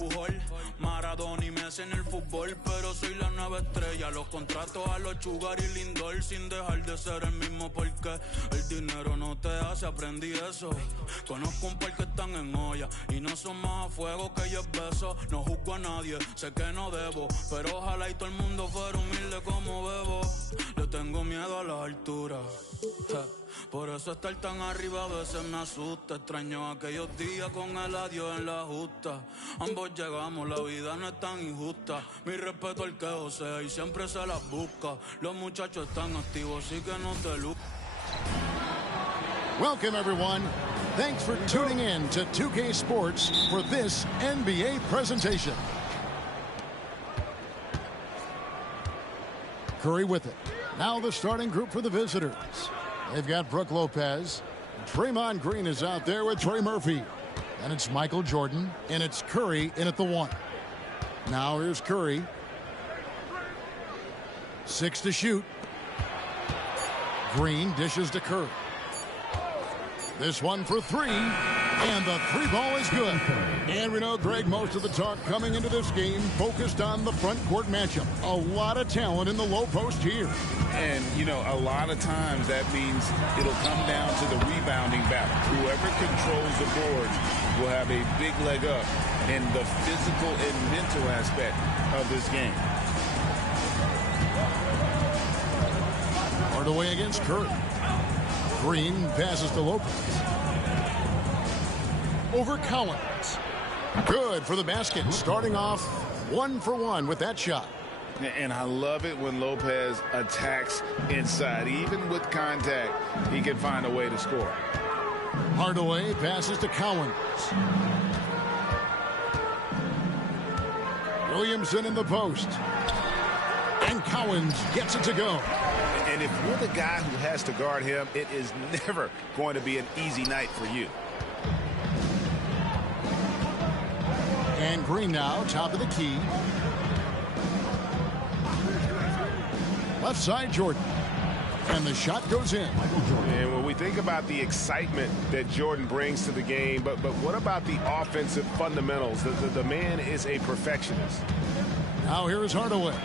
Pujol, Maradona y Messi en el fútbol, pero soy la nueva estrella. Los contratos a los Sugar y Lindor, sin dejar de ser el mismo porque el dinero no te hace, aprendí eso. Conozco un par que están en olla y no son más a fuego que 10 besos. No juzgo a nadie, sé que no debo, pero ojalá y todo el mundo fuera humilde como Bebo. Le tengo miedo a las alturas, por eso estar tan arriba a veces me asusta. Extraño aquellos días con el adiós en la justa. Ambos llegamos, la vida no es tan injusta. Mi respeto al que josea y siempre se las busca. Los muchachos están activos, así que no te lucas. Welcome, everyone. Thanks for tuning in to 2K Sports for this NBA presentation. Curry with it. Now the starting group for the visitors. They've got Brook Lopez. Draymond Green is out there with Trey Murphy. And it's Michael Jordan, and it's Curry in at the 1. Now here's Curry. 6 to shoot. Green dishes to Curry. This one for 3, and the 3 ball is good. And we know, Greg, most of the talk coming into this game focused on the front court matchup. A lot of talent in the low post here. And, you know, a lot of times that means it'll come down to the rebounding battle. Whoever controls the boards will have a big leg up in the physical and mental aspect of this game. Hardaway against Curry. Green passes to Lopez. Over Cowens. Good for the basket. Starting off 1 for 1 with that shot. And I love it when Lopez attacks inside. Even with contact, he can find a way to score. Hardaway passes to Cowens. Williamson in the post. And Cowens gets it to go. And if you're the guy who has to guard him, it is never going to be an easy night for you. And Green now, top of the key. Left side, Jordan. And the shot goes in. And when we think about the excitement that Jordan brings to the game, but what about the offensive fundamentals? The man is a perfectionist. Now here is Hardaway.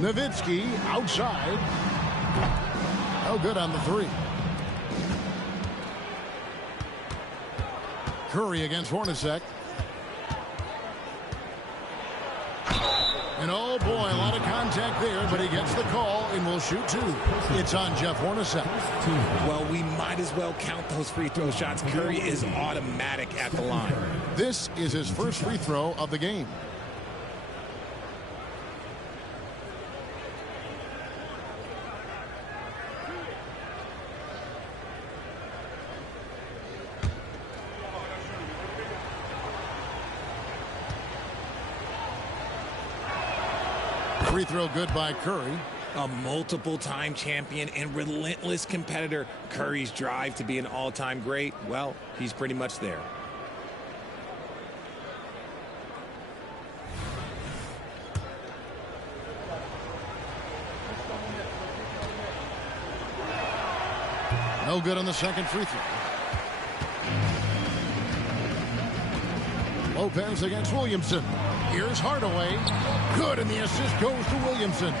Nowitzki outside. No good on the 3. Curry against Hornacek. And oh boy, a lot of contact there, but he gets the call and will shoot 2. It's on Jeff Hornacek. Well, we might as well count those free throw shots. Curry is automatic at the line. This is his first free throw of the game. Free throw good by Curry. A multiple-time champion and relentless competitor. Curry's drive to be an all-time great, well, he's pretty much there. No good on the second free throw. Lopez against Williamson. Here's Hardaway. Good, and the assist goes to Williamson.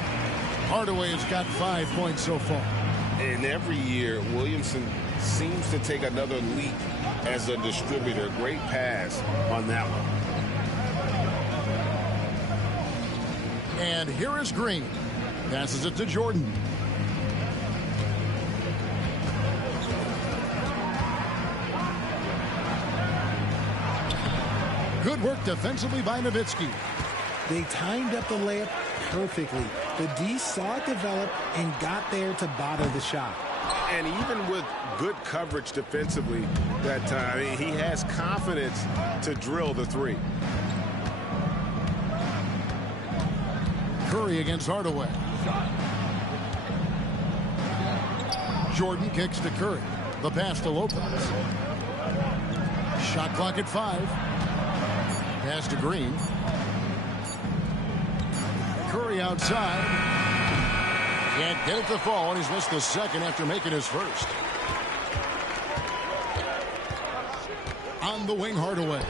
Hardaway has got 5 points so far. And every year, Williamson seems to take another leap as a distributor. Great pass on that one. And here is Green. Passes it to Jordan. Good work defensively by Nowitzki. They timed up the layup perfectly. The D saw it develop and got there to bother the shot. And even with good coverage defensively that time, he has confidence to drill the 3. Curry against Hardaway. Jordan kicks to Curry. The pass to Lopez. Shot clock at 5. Pass to Green. Curry outside. Can't get it to fall, and he's missed the second after making his first. On the wing, Hardaway.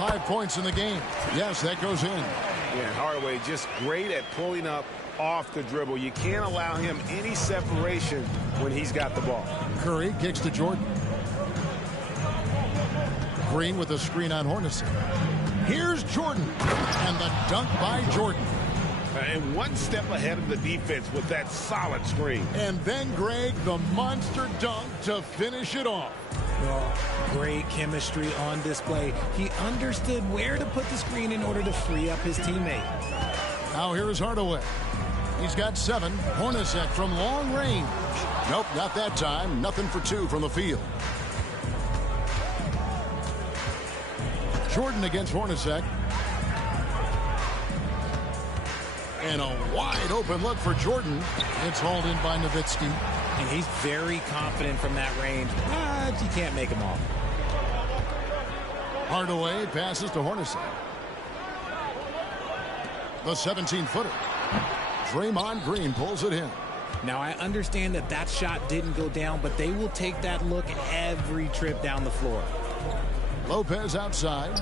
5 points in the game. Yes, that goes in. Yeah, Hardaway just great at pulling up off the dribble. You can't allow him any separation when he's got the ball. Curry kicks to Jordan. Green with a screen on Hornacek. Here's Jordan. And the dunk by Jordan. And one step ahead of the defense with that solid screen. And then, Greg, the monster dunk to finish it off. Well, great chemistry on display. He understood where to put the screen in order to free up his teammate. Now here is Hardaway. He's got 7. Hornacek from long range. Nope, not that time. Nothing for 2 from the field. Jordan against Hornacek. And a wide open look for Jordan. It's hauled in by Nowitzki. And he's very confident from that range, but you can't make him off. Hardaway passes to Hornacek. The 17-footer. Draymond Green pulls it in. Now, I understand that that shot didn't go down, but they will take that look every trip down the floor. Lopez outside.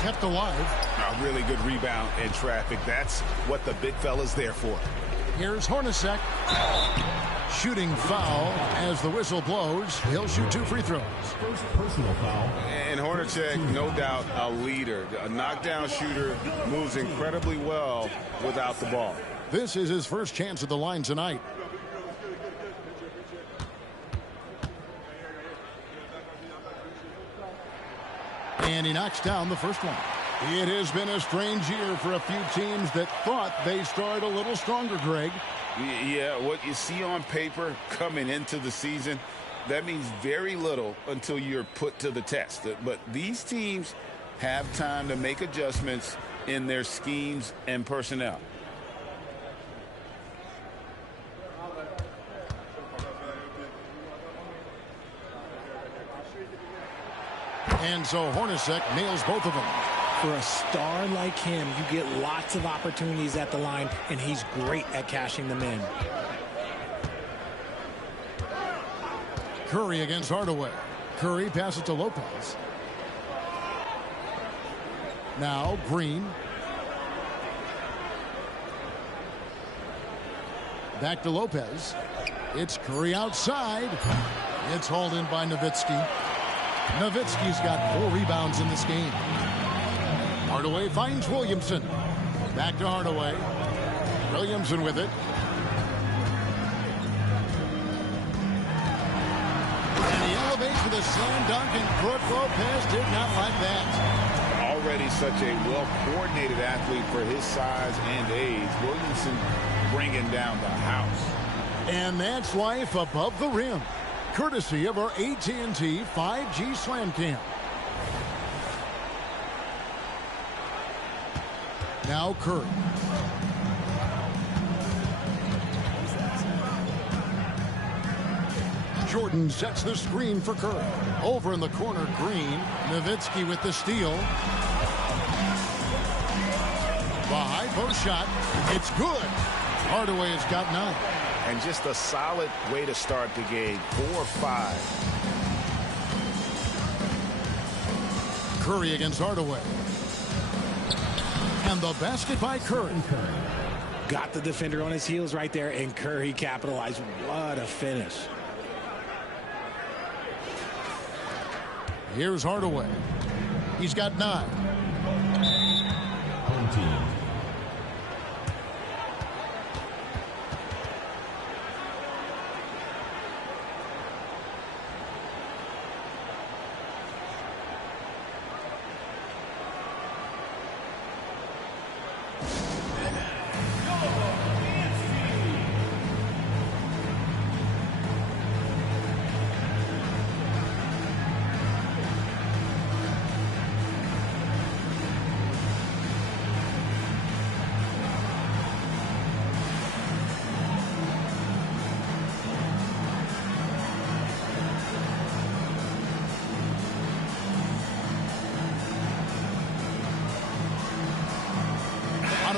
Kept alive. A really good rebound in traffic. That's what the big fella's there for. Here's Hornacek. Shooting foul as the whistle blows. He'll shoot 2 free throws. First personal foul. And Hornacek, no doubt, a leader. A knockdown shooter, moves incredibly well without the ball. This is his first chance at the line tonight. And he knocks down the first one. It has been a strange year for a few teams that thought they started a little stronger, Greg. Yeah, what you see on paper coming into the season, that means very little until you're put to the test. But these teams have time to make adjustments in their schemes and personnel. And so Hornacek nails both of them. For a star like him, you get lots of opportunities at the line, and he's great at cashing them in. Curry against Hardaway. Curry passes to Lopez. Now Green. Back to Lopez. It's Curry outside. It's hauled in by Nowitzki. Nowitzki's got 4 rebounds in this game. Hardaway finds Williamson. Back to Hardaway. Williamson with it. And he elevates with a slam dunk, and Brook Lopez did not like that. Already such a well-coordinated athlete for his size and age. Williamson bringing down the house. And that's life above the rim, courtesy of our AT&T 5G Slam Cam. Now Curry. Jordan sets the screen for Curry. Over in the corner, Green. Nowitzki with the steal. The high post shot. It's good. Hardaway has got 9. And just a solid way to start the game. 4-5. Curry against Hardaway. And the basket by Curry. Got the defender on his heels right there, and Curry capitalized. What a finish. Here's Hardaway. He's got 9. Home team.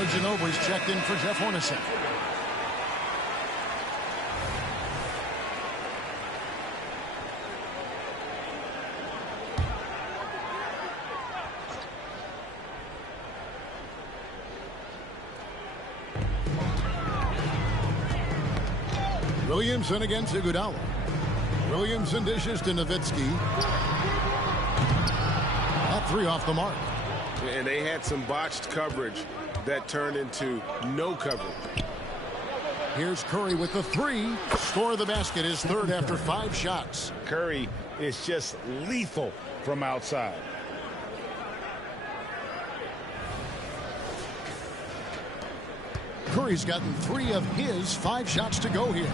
Ginobili's checked in for Jeff Hornacek. Williamson against Iguodala. Williamson dishes to Nowitzki. That three off the mark. And they had some botched coverage that turned into no coverage. Here's Curry with the three. Score of the basket, his third after 5 shots. Curry is just lethal from outside. Curry's gotten 3 of his 5 shots to go here.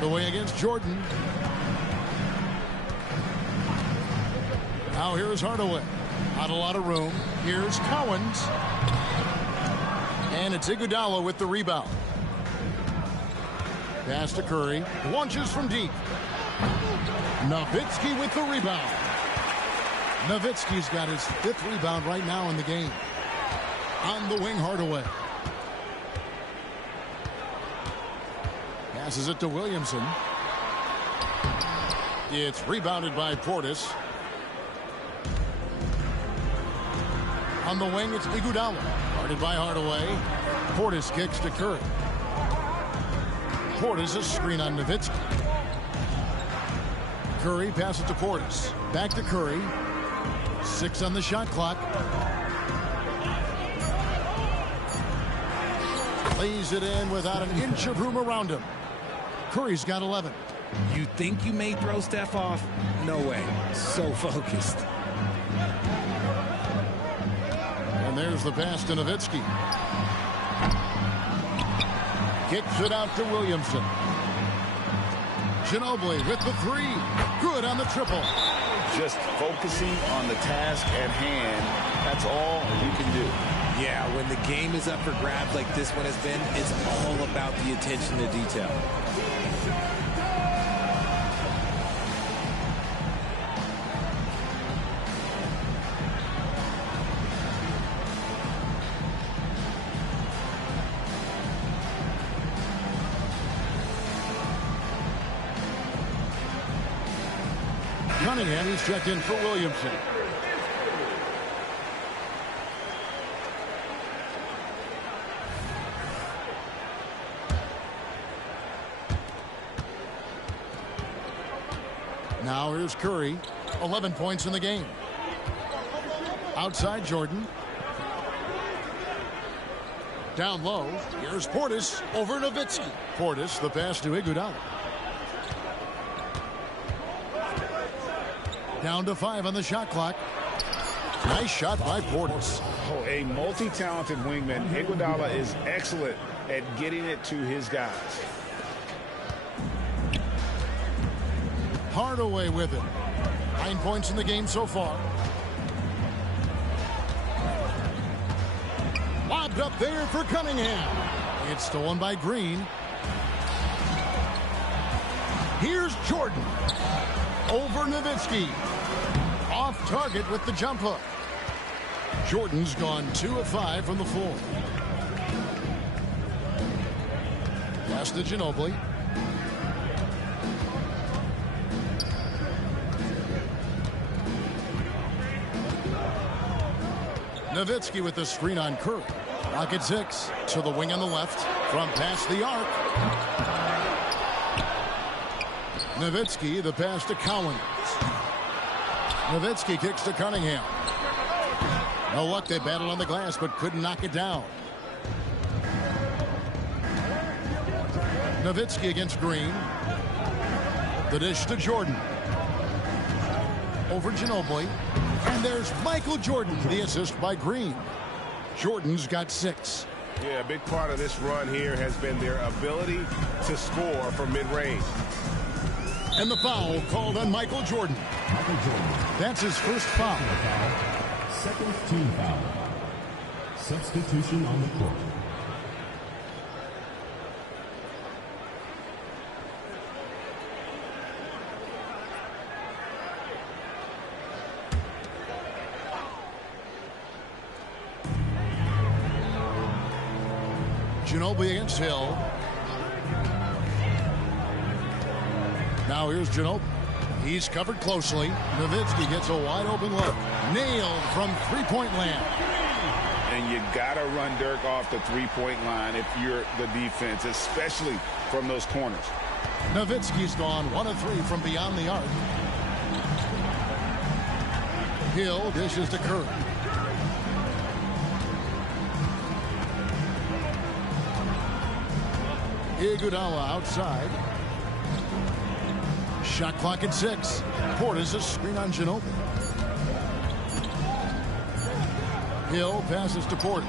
Hardaway against Jordan. Now here's Hardaway. Not a lot of room. Here's Cowens. And it's Iguodala with the rebound. Pass to Curry. Launches from deep. Nowitzki with the rebound. Nowitzki's got his 5th rebound right now in the game. On the wing, Hardaway. Passes it to Williamson. It's rebounded by Portis. On the wing, it's Iguodala. Guarded by Hardaway. Portis kicks to Curry. Portis a screen on Nowitzki. Curry passes to Portis. Back to Curry. 6 on the shot clock. Lays it in without an inch of room around him. Curry's got 11. You think you may throw Steph off? No way. So focused. And there's the pass to Nowitzki. Kicks it out to Williamson. Ginobili with the three. Good on the triple. Just focusing on the task at hand. That's all you can do. Yeah, when the game is up for grabs like this one has been, it's all about the attention to detail. Cunningham, he's checked in for Williamson. Now here's Curry. 11 points in the game. Outside Jordan. Down low. Here's Portis over Nowitzki. Portis, the pass to Iguodala. Down to 5 on the shot clock. Nice shot by Portis. Oh, a multi-talented wingman. Iguodala is excellent at getting it to his guys. Hardaway with it. 9 points in the game so far. Lobbed up there for Cunningham. It's stolen by Green. Here's Jordan. Over Nowitzki. Off target with the jump hook. Jordan's gone 2 of 5 from the floor. Pass to Ginobili. Nowitzki with the screen on Curry. Rocket 6 to the wing on the left from past the arc. Nowitzki, the pass to Cowens. Nowitzki kicks to Cunningham. No luck, they battled on the glass but couldn't knock it down. Nowitzki against Green. The dish to Jordan. Over Ginobili. And there's Michael Jordan, the assist by Green. Jordan's got 6. Yeah, a big part of this run here has been their ability to score from mid-range. And the foul called on Michael Jordan. That's his first foul. Second team foul. Substitution on the court. Ginobili against Hill. Now here's Ginobili. He's covered closely. Nowitzki gets a wide open look. Nailed from three-point land. And you got to run Dirk off the three-point line if you're the defense, especially from those corners. Nowitzki's gone 1 of 3 from beyond the arc. Hill dishes to Curry. Iguodala outside. Shot clock at 6. Portis a screen on Ginobili. Hill passes to Portis.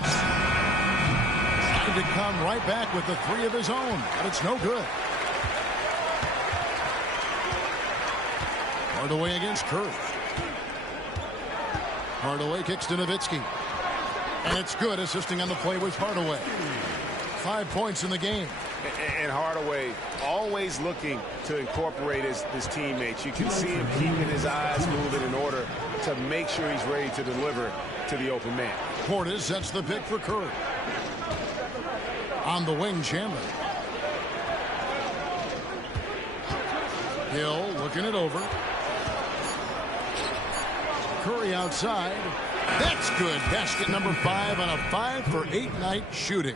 Trying to come right back with the 3 of his own, but it's no good. Hardaway against Curry. Hardaway kicks to Nowitzki. And it's good. Assisting on the play was Hardaway. 5 points in the game. And Hardaway always looking to incorporate his teammates. You can see him keeping his eyes moving in order to make sure he's ready to deliver to the open man. Portis sets the pick for Curry. On the wing, Chandler. Hill looking it over. Curry outside. That's good. Basket number 5 on a 5 for 8 night shooting.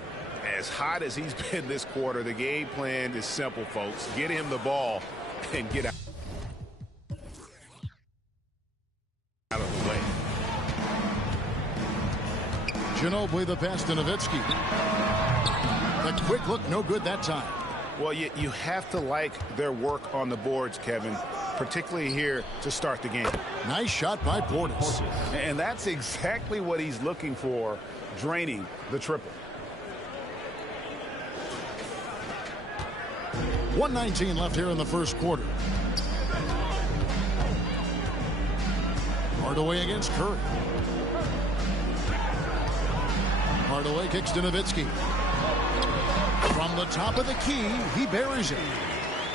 As hot as he's been this quarter, the game plan is simple, folks. Get him the ball and get out of the way. Ginobili the pass to Nowitzki. The quick look, no good that time. Well, you have to like their work on the boards, Kevin, particularly here to start the game. Nice shot by Portis. And that's exactly what he's looking for, draining the triple. 1:19 left here in the first quarter. Hardaway against Curry. Hardaway kicks to Nowitzki. From the top of the key, he buries it.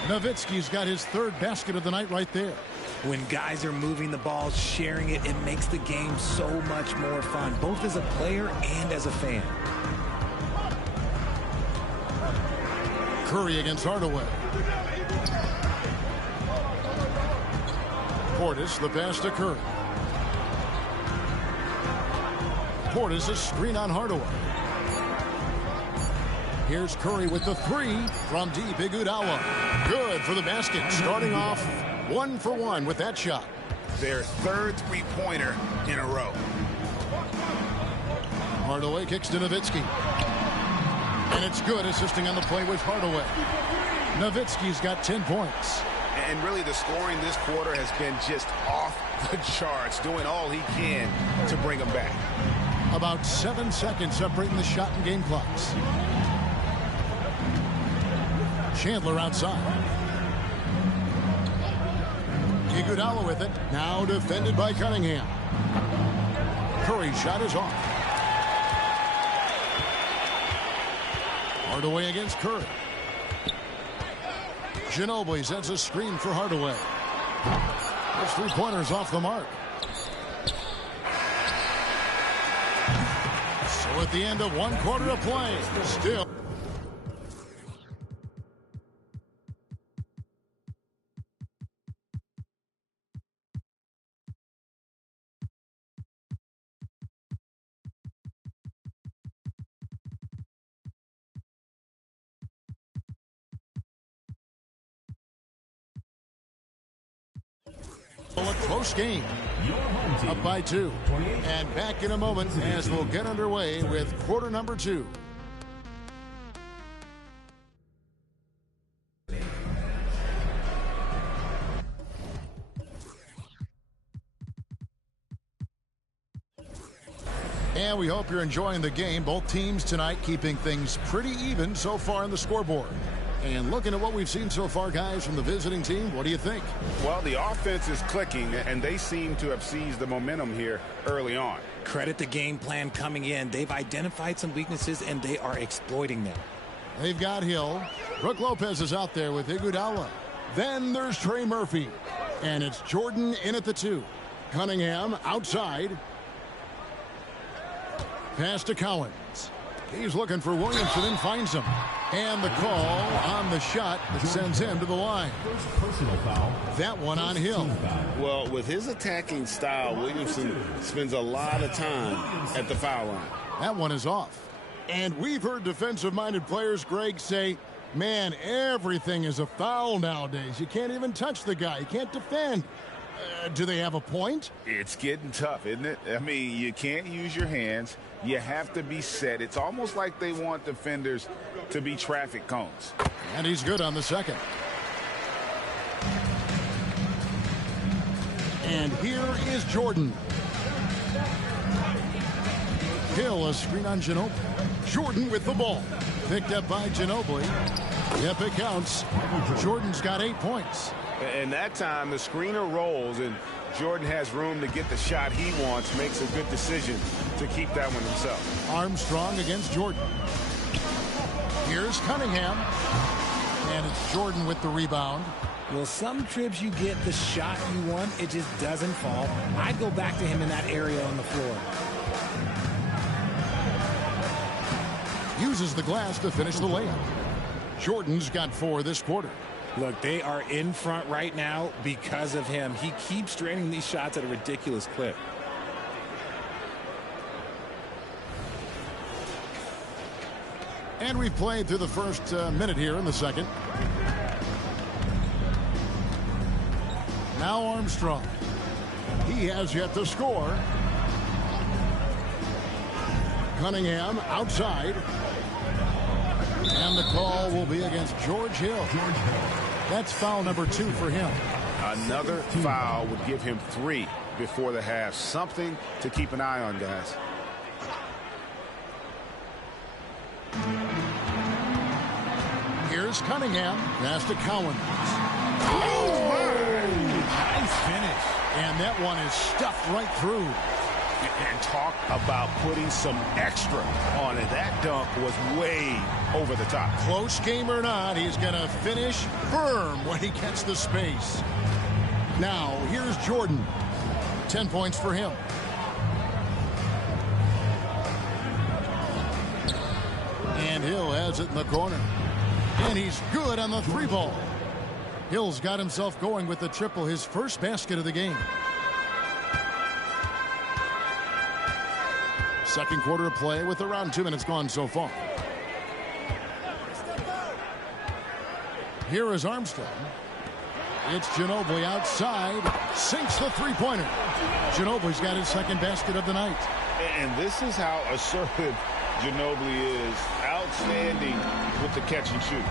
Nowitzki's got his 3rd basket of the night right there. When guys are moving the ball, sharing it, it makes the game so much more fun, both as a player and as a fan. Curry against Hardaway. Portis the pass to Curry. Portis a screen on Hardaway. Here's Curry with the 3 from deep. Iguodala. Good for the basket. Starting off 1 for 1 with that shot. Their 3rd three-pointer in a row. Hardaway kicks to Nowitzki. And it's good. Assisting on the play with Hardaway. Nowitzki's got 10 points. And really the scoring this quarter has been just off the charts, doing all he can to bring them back. About 7 seconds separating the shot and game clocks. Chandler outside. Iguodala with it. Now defended by Cunningham. Curry's shot is off. Hardaway against Curry. Ginobili sends a screen for Hardaway. Those 3-pointers off the mark. So at the end of 1 quarter of play, still. A close game. Up by 2. And back in a moment as we'll get underway with quarter number 2. And we hope you're enjoying the game. Both teams tonight keeping things pretty even so far on the scoreboard. And looking at what we've seen so far, guys, from the visiting team, what do you think? Well, the offense is clicking, and they seem to have seized the momentum here early on. Credit the game plan coming in. They've identified some weaknesses, and they are exploiting them. They've got Hill. Brook Lopez is out there with Iguodala. Then there's Trey Murphy. And it's Jordan in at the 2. Cunningham outside. Pass to Cowens. He's looking for Williamson and finds him. And the call on the shot that sends him to the line. First personal foul. That one on Hill. Well, with his attacking style, Williamson spends a lot of time at the foul line. That one is off. And we've heard defensive-minded players, Greg, say, man, everything is a foul nowadays. You can't even touch the guy. You can't defend. Do they have a point? It's getting tough, isn't it? I mean, you can't use your hands. You have to be set. It's almost like they want defenders to be traffic cones. And he's good on the second. And here is Jordan. Hill, a screen on Ginobili. Jordan with the ball. Picked up by Ginobili. Yep, it counts. Jordan's got 8 points. And that time, the screener rolls, and Jordan has room to get the shot he wants, makes a good decision to keep that one himself. Armstrong against Jordan. Here's Cunningham. And it's Jordan with the rebound. Well, some trips you get the shot you want, it just doesn't fall. I'd go back to him in that area on the floor. Uses the glass to finish the layup. Jordan's got 4 this quarter. Look, they are in front right now because of him. He keeps draining these shots at a ridiculous clip. And we've played through the first minute here in the second. Now Armstrong. He has yet to score. Cunningham outside. And the call will be against George Hill. That's foul number 2 for him. Another foul would give him 3 before the half. Something to keep an eye on, guys. Here's Cunningham. Pass to Cowens. Oh, nice finish. And that one is stuffed right through. And talk about putting some extra on it. That dunk was way over the top. Close game or not, he's going to finish firm when he gets the space. Now, here's Jordan. 10 points for him. And Hill has it in the corner. And he's good on the 3-ball. Hill's got himself going with the triple, his first basket of the game. Second quarter of play with around 2 minutes gone so far. Here is Armstrong. It's Ginobili outside. Sinks the 3-pointer. Ginobili's got his second basket of the night. And this is how assertive Ginobili is. Outstanding with the catch and shoot.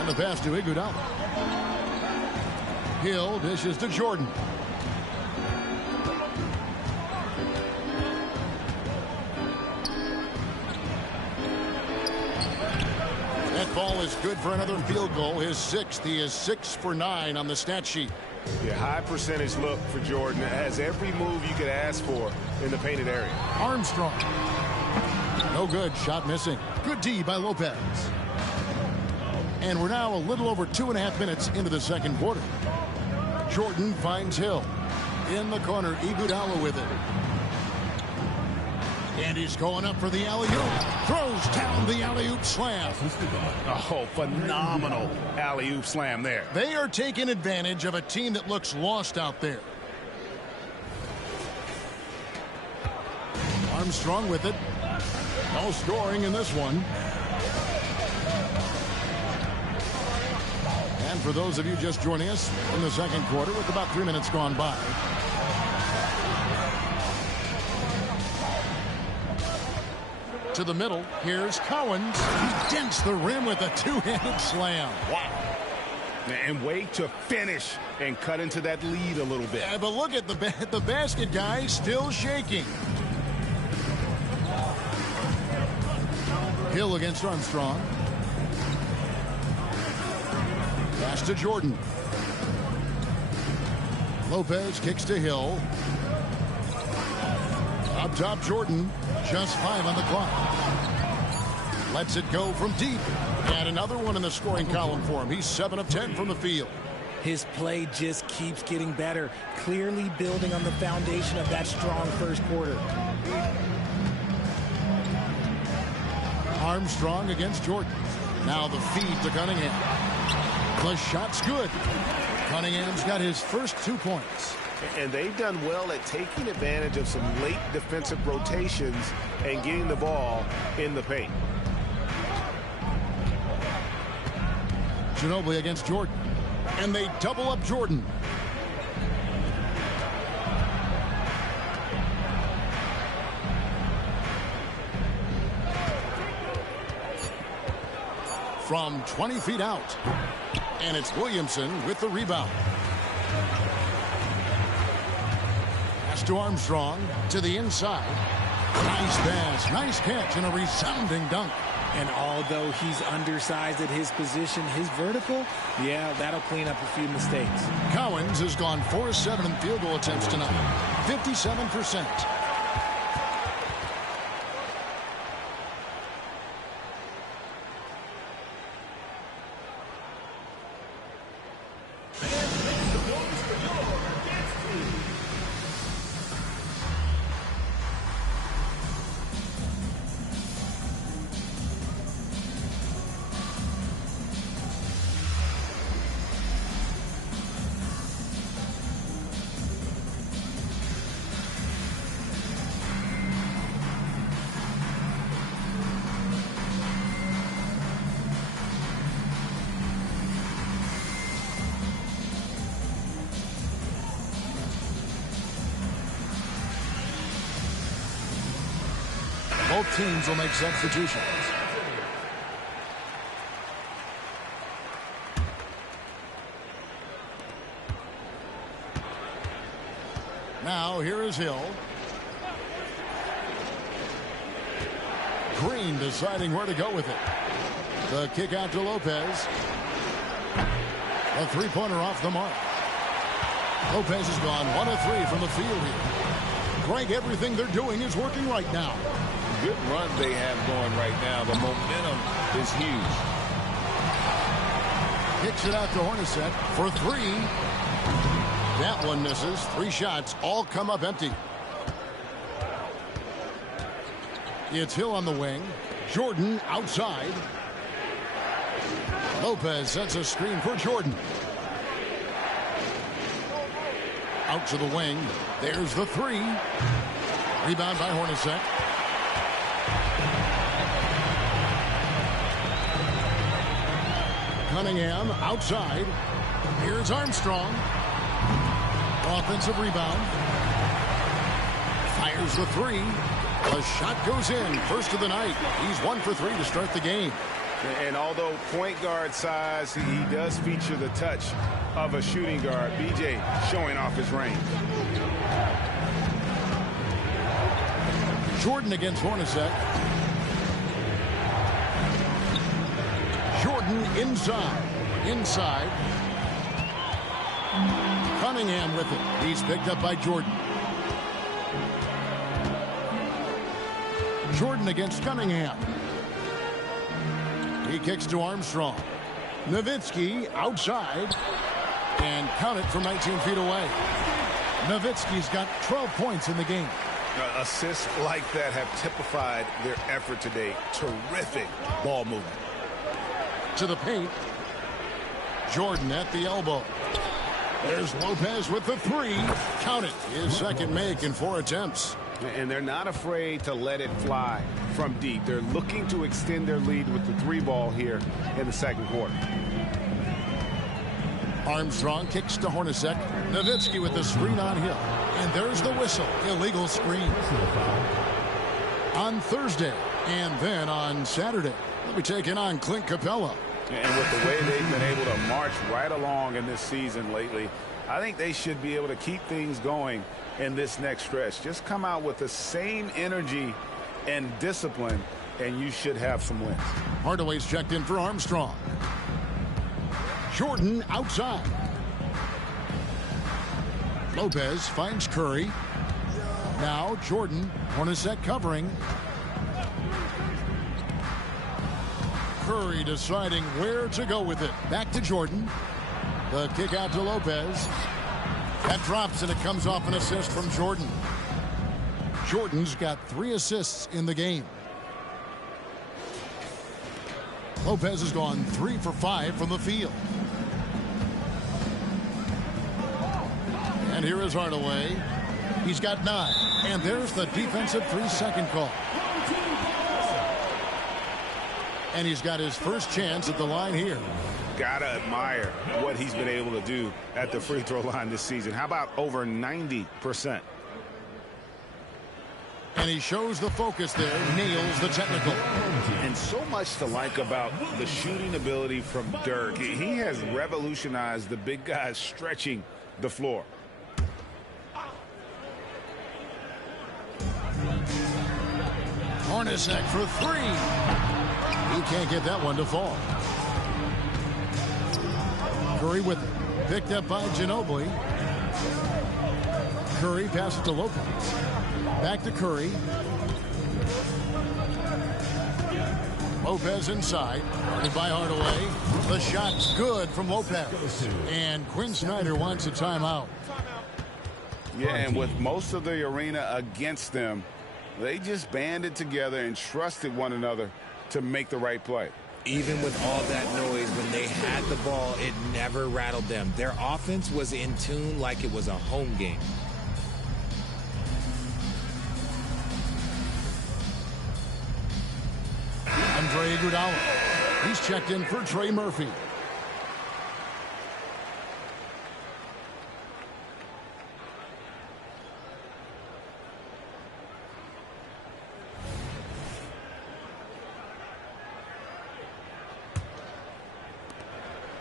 And the pass to Iguodala. Hill dishes to Jordan. That ball is good for another field goal. His 6th. He is 6 for 9 on the stat sheet. Yeah, high percentage look for Jordan. It has every move you could ask for in the painted area. Armstrong. No good. Shot missing. Good D by Lopez. And we're now a little over 2.5 minutes into the second quarter. Jordan finds Hill. In the corner, Iguodala with it. And he's going up for the alley-oop. Throws down the alley-oop slam. Oh, phenomenal alley-oop slam there. They are taking advantage of a team that looks lost out there. Armstrong with it. No scoring in this one. And for those of you just joining us in the second quarter with about 3 minutes gone by. To the middle, here's Cowens. He dents the rim with a two-handed slam. Wow. And way to finish and cut into that lead a little bit. Yeah, but look at the basket guy still shaking. Hill against Armstrong. Pass to Jordan. Lopez kicks to Hill. Up top, Jordan. Just 5 on the clock. Lets it go from deep. And another one in the scoring column for him. He's 7 of 10 from the field. His play just keeps getting better, clearly building on the foundation of that strong first quarter. Armstrong against Jordan. Now the feed to Cunningham. The shot's good. Cunningham's got his first 2 points. And they've done well at taking advantage of some late defensive rotations and getting the ball in the paint. Ginobili against Jordan. And they double up Jordan. From 20 feet out. And it's Williamson with the rebound. Pass to Armstrong to the inside. Nice pass, nice catch, and a resounding dunk. And although he's undersized at his position, his vertical, yeah, that'll clean up a few mistakes. Cowens has gone 4-7 in field goal attempts tonight. 57%. Both teams will make substitutions. Now here is Hill. Green deciding where to go with it. The kick out to Lopez. A three-pointer off the mark. Lopez has gone 1 of 3 from the field here. Greg, everything they're doing is working right now. Good run they have going right now. The momentum is huge. Kicks it out to Hornacek for 3. That one misses. 3 shots all come up empty. It's Hill on the wing. Jordan outside. Lopez sets a screen for Jordan. Out to the wing. There's the 3. Rebound by Hornacek. Cunningham outside. Here's Armstrong. Offensive rebound. Fires the 3. The shot goes in. First of the night. He's 1 for 3 to start the game. And although point guard size, he does feature the touch of a shooting guard. BJ showing off his range. Jordan against Hornacek. Jordan inside. Cunningham with it. He's picked up by Jordan. Jordan against Cunningham. He kicks to Armstrong. Nowitzki outside. And count it from 19 feet away. Nowitzki's got 12 points in the game. Assists like that have typified their effort today. Terrific ball movement. To the paint. Jordan at the elbow. There's Lopez with the 3. Count it. His second make in 4 attempts. And they're not afraid to let it fly from deep. They're looking to extend their lead with the 3 ball here in the second quarter. Armstrong kicks to Hornacek. Nowitzki with the screen on Hill. And there's the whistle. Illegal screen. On Thursday and then on Saturday, they'll be taking on Clint Capella. And with the way they've been able to march right along in this season lately, I think they should be able to keep things going in this next stretch. Just come out with the same energy and discipline, and you should have some wins. Hardaway's checked in for Armstrong. Jordan outside. Lopez finds Curry. Now Jordan. Hornacek covering. Curry deciding where to go with it. Back to Jordan. The kick out to Lopez. That drops and it comes off an assist from Jordan. Jordan's got 3 assists in the game. Lopez has gone 3 for 5 from the field. And here is Hardaway. He's got 9. And there's the defensive 3-second call. And he's got his first chance at the line here. Gotta admire what he's been able to do at the free throw line this season. How about over 90%? And he shows the focus there, nails the technical. And so much to like about the shooting ability from Dirk. He has revolutionized the big guys stretching the floor. Hornacek for 3. He can't get that one to fall. Curry with it. Picked up by Ginobili. Curry passes to Lopez. Back to Curry. Lopez inside. Guarded by Hardaway. The shot's good from Lopez. And Quinn Snyder wants a timeout. Yeah, and with most of the arena against them, they just banded together and trusted one another to make the right play. Even with all that noise, when they had the ball, it never rattled them. Their offense was in tune like it was a home game. Andre Iguodala. He's checked in for Trey Murphy.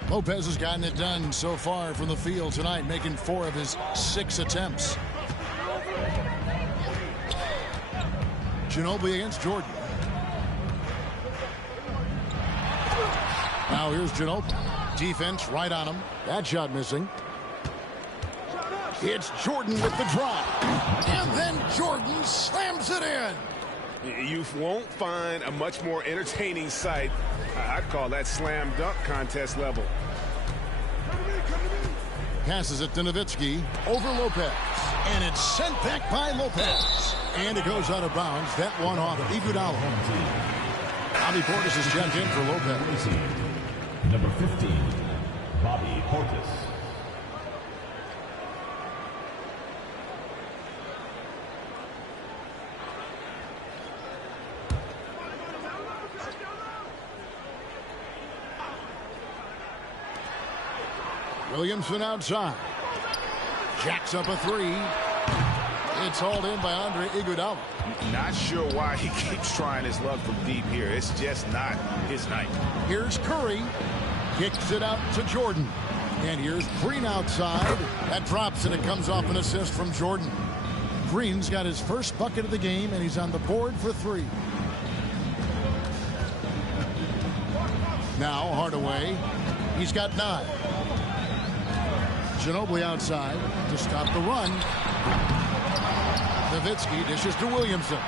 Lopez has gotten it done so far from the field tonight, making 4 of his 6 attempts. Ginobili against Jordan. Now here's Ginobili. Defense right on him. That shot missing. It's Jordan with the drive. And then Jordan slams it in. You won't find a much more entertaining sight. I'd call that slam dunk contest level. Passes it to Nowitzki over Lopez. And it's sent back by Lopez. And it goes out of bounds. That one off Iguodala. Bobby Portis is checked in for Lopez. Number 15, Bobby Portis. Williamson outside. Jacks up a 3. It's hauled in by Andre Iguodala. Not sure why he keeps trying his luck from deep here. It's just not his night. Here's Curry. Kicks it out to Jordan. And here's Green outside. That drops and it comes off an assist from Jordan. Green's got his first bucket of the game and he's on the board for 3. Now Hardaway. He's got 9. Ginobili outside to stop the run. Nowitzki dishes to Williamson.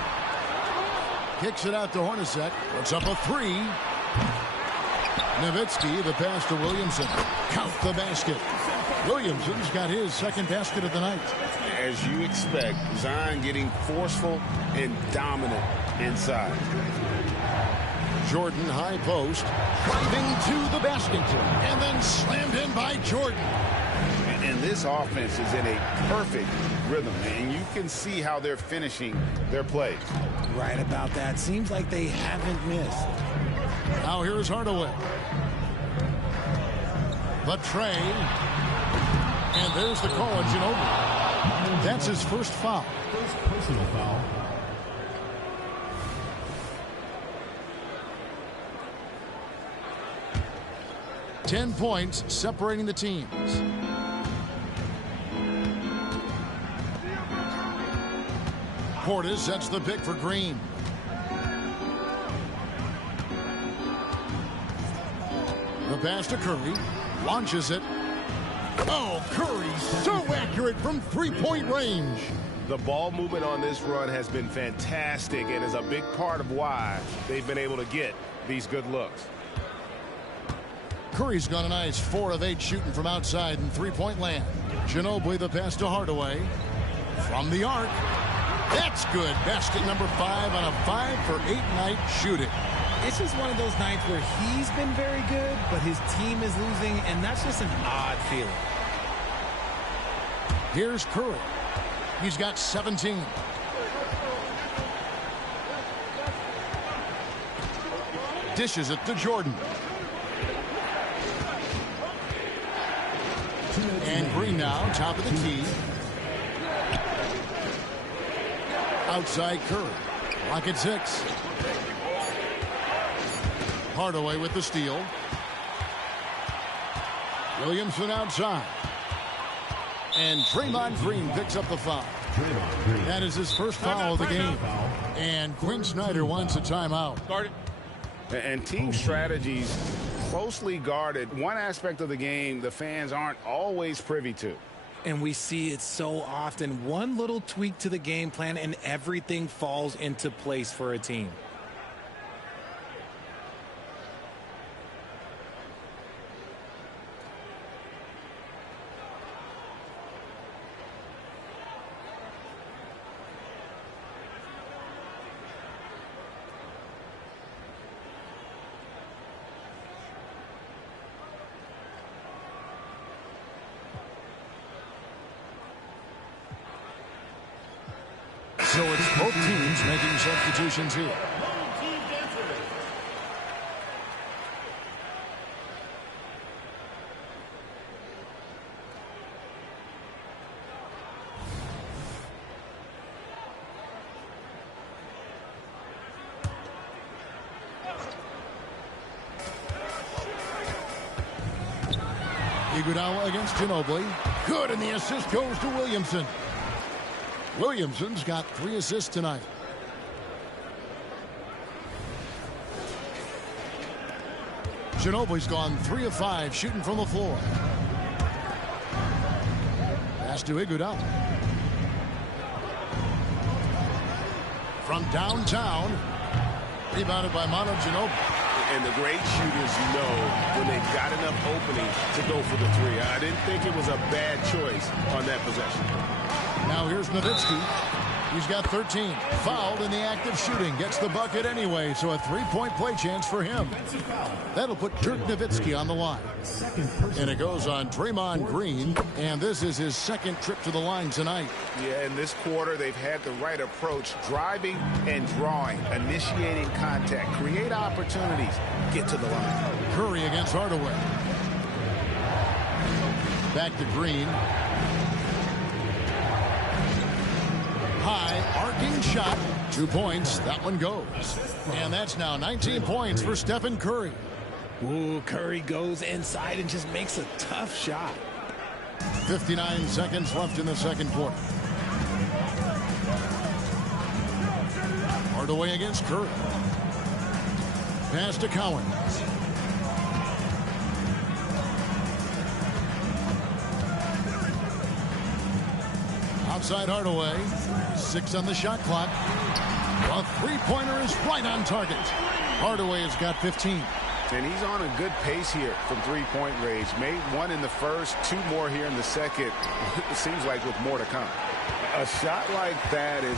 Kicks it out to Hornacek. Puts up a 3. Nowitzki, the pass to Williamson. Count the basket. Williamson's got his second basket of the night. As you expect, Zion getting forceful and dominant inside. Jordan high post. Driving to the basket. And then slammed in by Jordan. And this offense is in a perfect rhythm, and you can see how they're finishing their plays. Right about that. Seems like they haven't missed. Now here's Hardaway. The Trey. And there's the call on Ginobili. That's his first foul. First personal foul. Ten points separating the teams. Portis sets the pick for Green. The pass to Curry. Launches it. Oh, Curry so accurate from three-point range. The ball movement on this run has been fantastic and is a big part of why they've been able to get these good looks. Curry's got a nice 4 of 8 shooting from outside in three-point land. Ginobili the pass to Hardaway. From the arc. That's good. Basket number 5 on a 5 for 8 night shooting. It's just one of those nights where he's been very good, but his team is losing, and that's just an odd feeling. Here's Curry. He's got 17. Dishes it to Jordan. And Green now, top of the key. Outside Curry. Rocket 6. Hardaway with the steal. Williamson outside. And Draymond Green picks up the foul. That is his first foul of the game. And Quinn Snyder wants a timeout. And team strategies closely guarded. One aspect of the game the fans aren't always privy to. And we see it so often. One little tweak to the game plan and everything falls into place for a team. So it's both teams making substitutions here. Iguodala against Ginobili. Good, and the assist goes to Williamson. Williamson's got 3 assists tonight. Ginobili's gone 3 of 5 shooting from the floor. Pass to Iguodala. From downtown. Rebounded by Manu Ginobili. And the great shooters know when they've got enough opening to go for the 3. I didn't think it was a bad choice on that possession. Now here's Nowitzki. He's got 13. Fouled in the act of shooting. Gets the bucket anyway, so a 3-point play chance for him. That'll put Dirk Nowitzki on the line. And it goes on Draymond Green, and this is his second trip to the line tonight. Yeah, in this quarter, they've had the right approach, driving and drawing, initiating contact, create opportunities, get to the line. Curry against Hardaway. Back to Green. High arcing shot. 2 points. That one goes. And that's now 19 points for Stephen Curry. Ooh, Curry goes inside and just makes a tough shot. 59 seconds left in the second quarter. Hardaway against Curry. Pass to Cowens. Outside Hardaway. 6 on the shot clock. A 3-pointer is right on target. Hardaway has got 15. And he's on a good pace here from 3-point range. Made 1 in the first, 2 more here in the second. It seems like with more to come. A shot like that is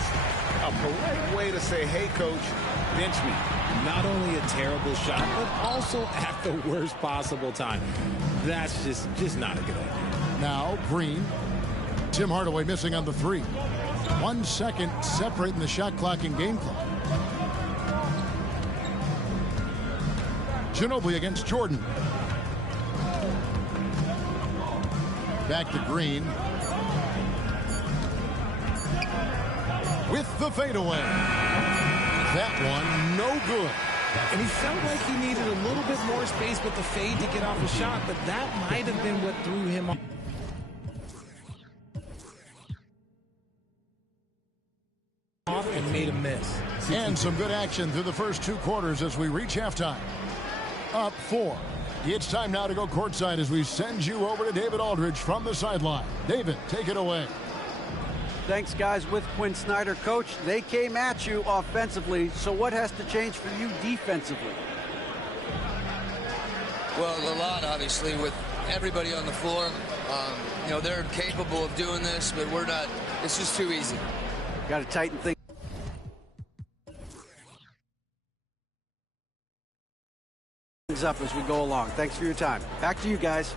a polite way to say, hey, coach, bench me. Not only a terrible shot, but also at the worst possible time. That's just not a good idea. Now Green. Tim Hardaway missing on the 3. 1 second separating the shot clock and game clock. Ginobili against Jordan. Back to Green. With the fadeaway. That one no good. And he felt like he needed a little bit more space with the fade to get off a shot, but that might have been what threw him off. And made a miss. And some good action through the first 2 quarters as we reach halftime. Up 4. It's time now to go courtside as we send you over to David Aldridge from the sideline. David, take it away. Thanks, guys. With Quinn Snyder, coach, they came at you offensively. So what has to change for you defensively? Well, a lot, obviously, with everybody on the floor. You know, they're capable of doing this, but we're not. It's just too easy. Got to tighten things. things up as we go along. Thanks for your time. Back to you guys.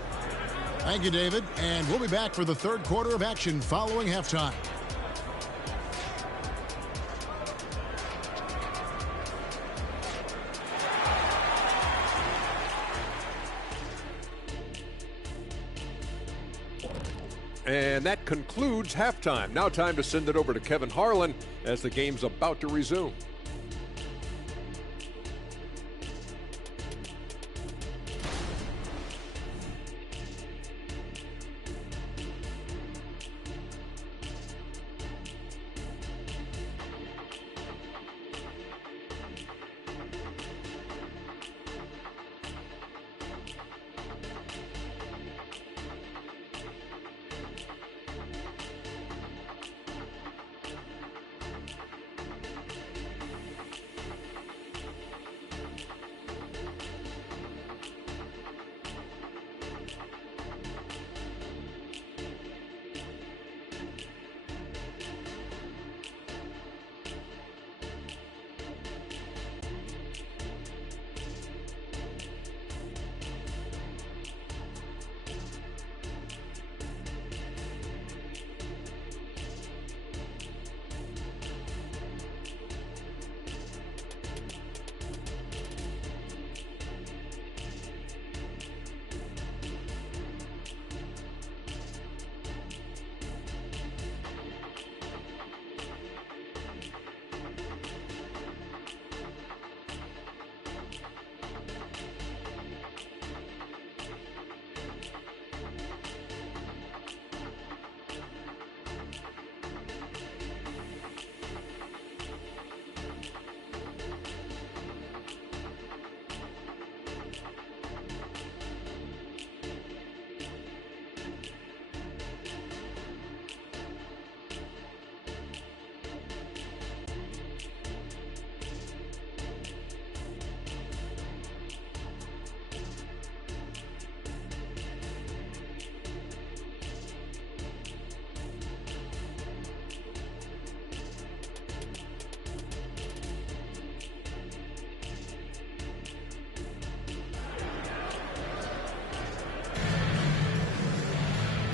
Thank you, David. And we'll be back for the third quarter of action following halftime. And that concludes halftime. Now time to send it over to Kevin Harlan as the game's about to resume.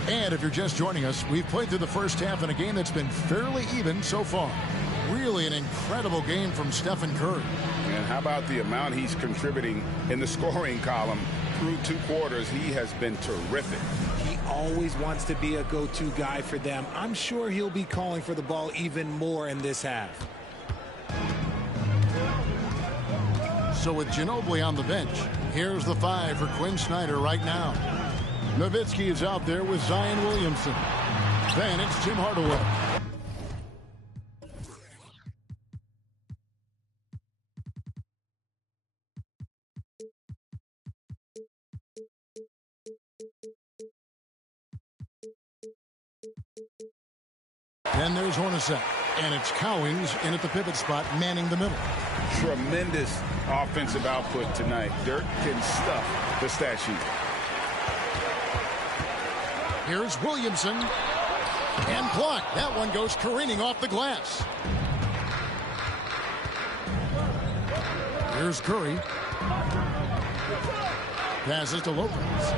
And if you're just joining us, we've played through the first half in a game that's been fairly even so far. Really an incredible game from Stephen Curry. And how about the amount he's contributing in the scoring column through 2 quarters? He has been terrific. He always wants to be a go-to guy for them. I'm sure he'll be calling for the ball even more in this half. So with Ginobili on the bench, here's the 5 for Quinn Snyder right now. Nowitzki is out there with Zion Williamson. Then it's Tim Hardaway. Then there's Hornacek, and it's Cowens in at the pivot spot, manning the middle. Tremendous offensive output tonight. Dirk can stuff the stat sheet. Here's Williamson. And blocked. That one goes careening off the glass. Here's Curry. Passes to Lopez.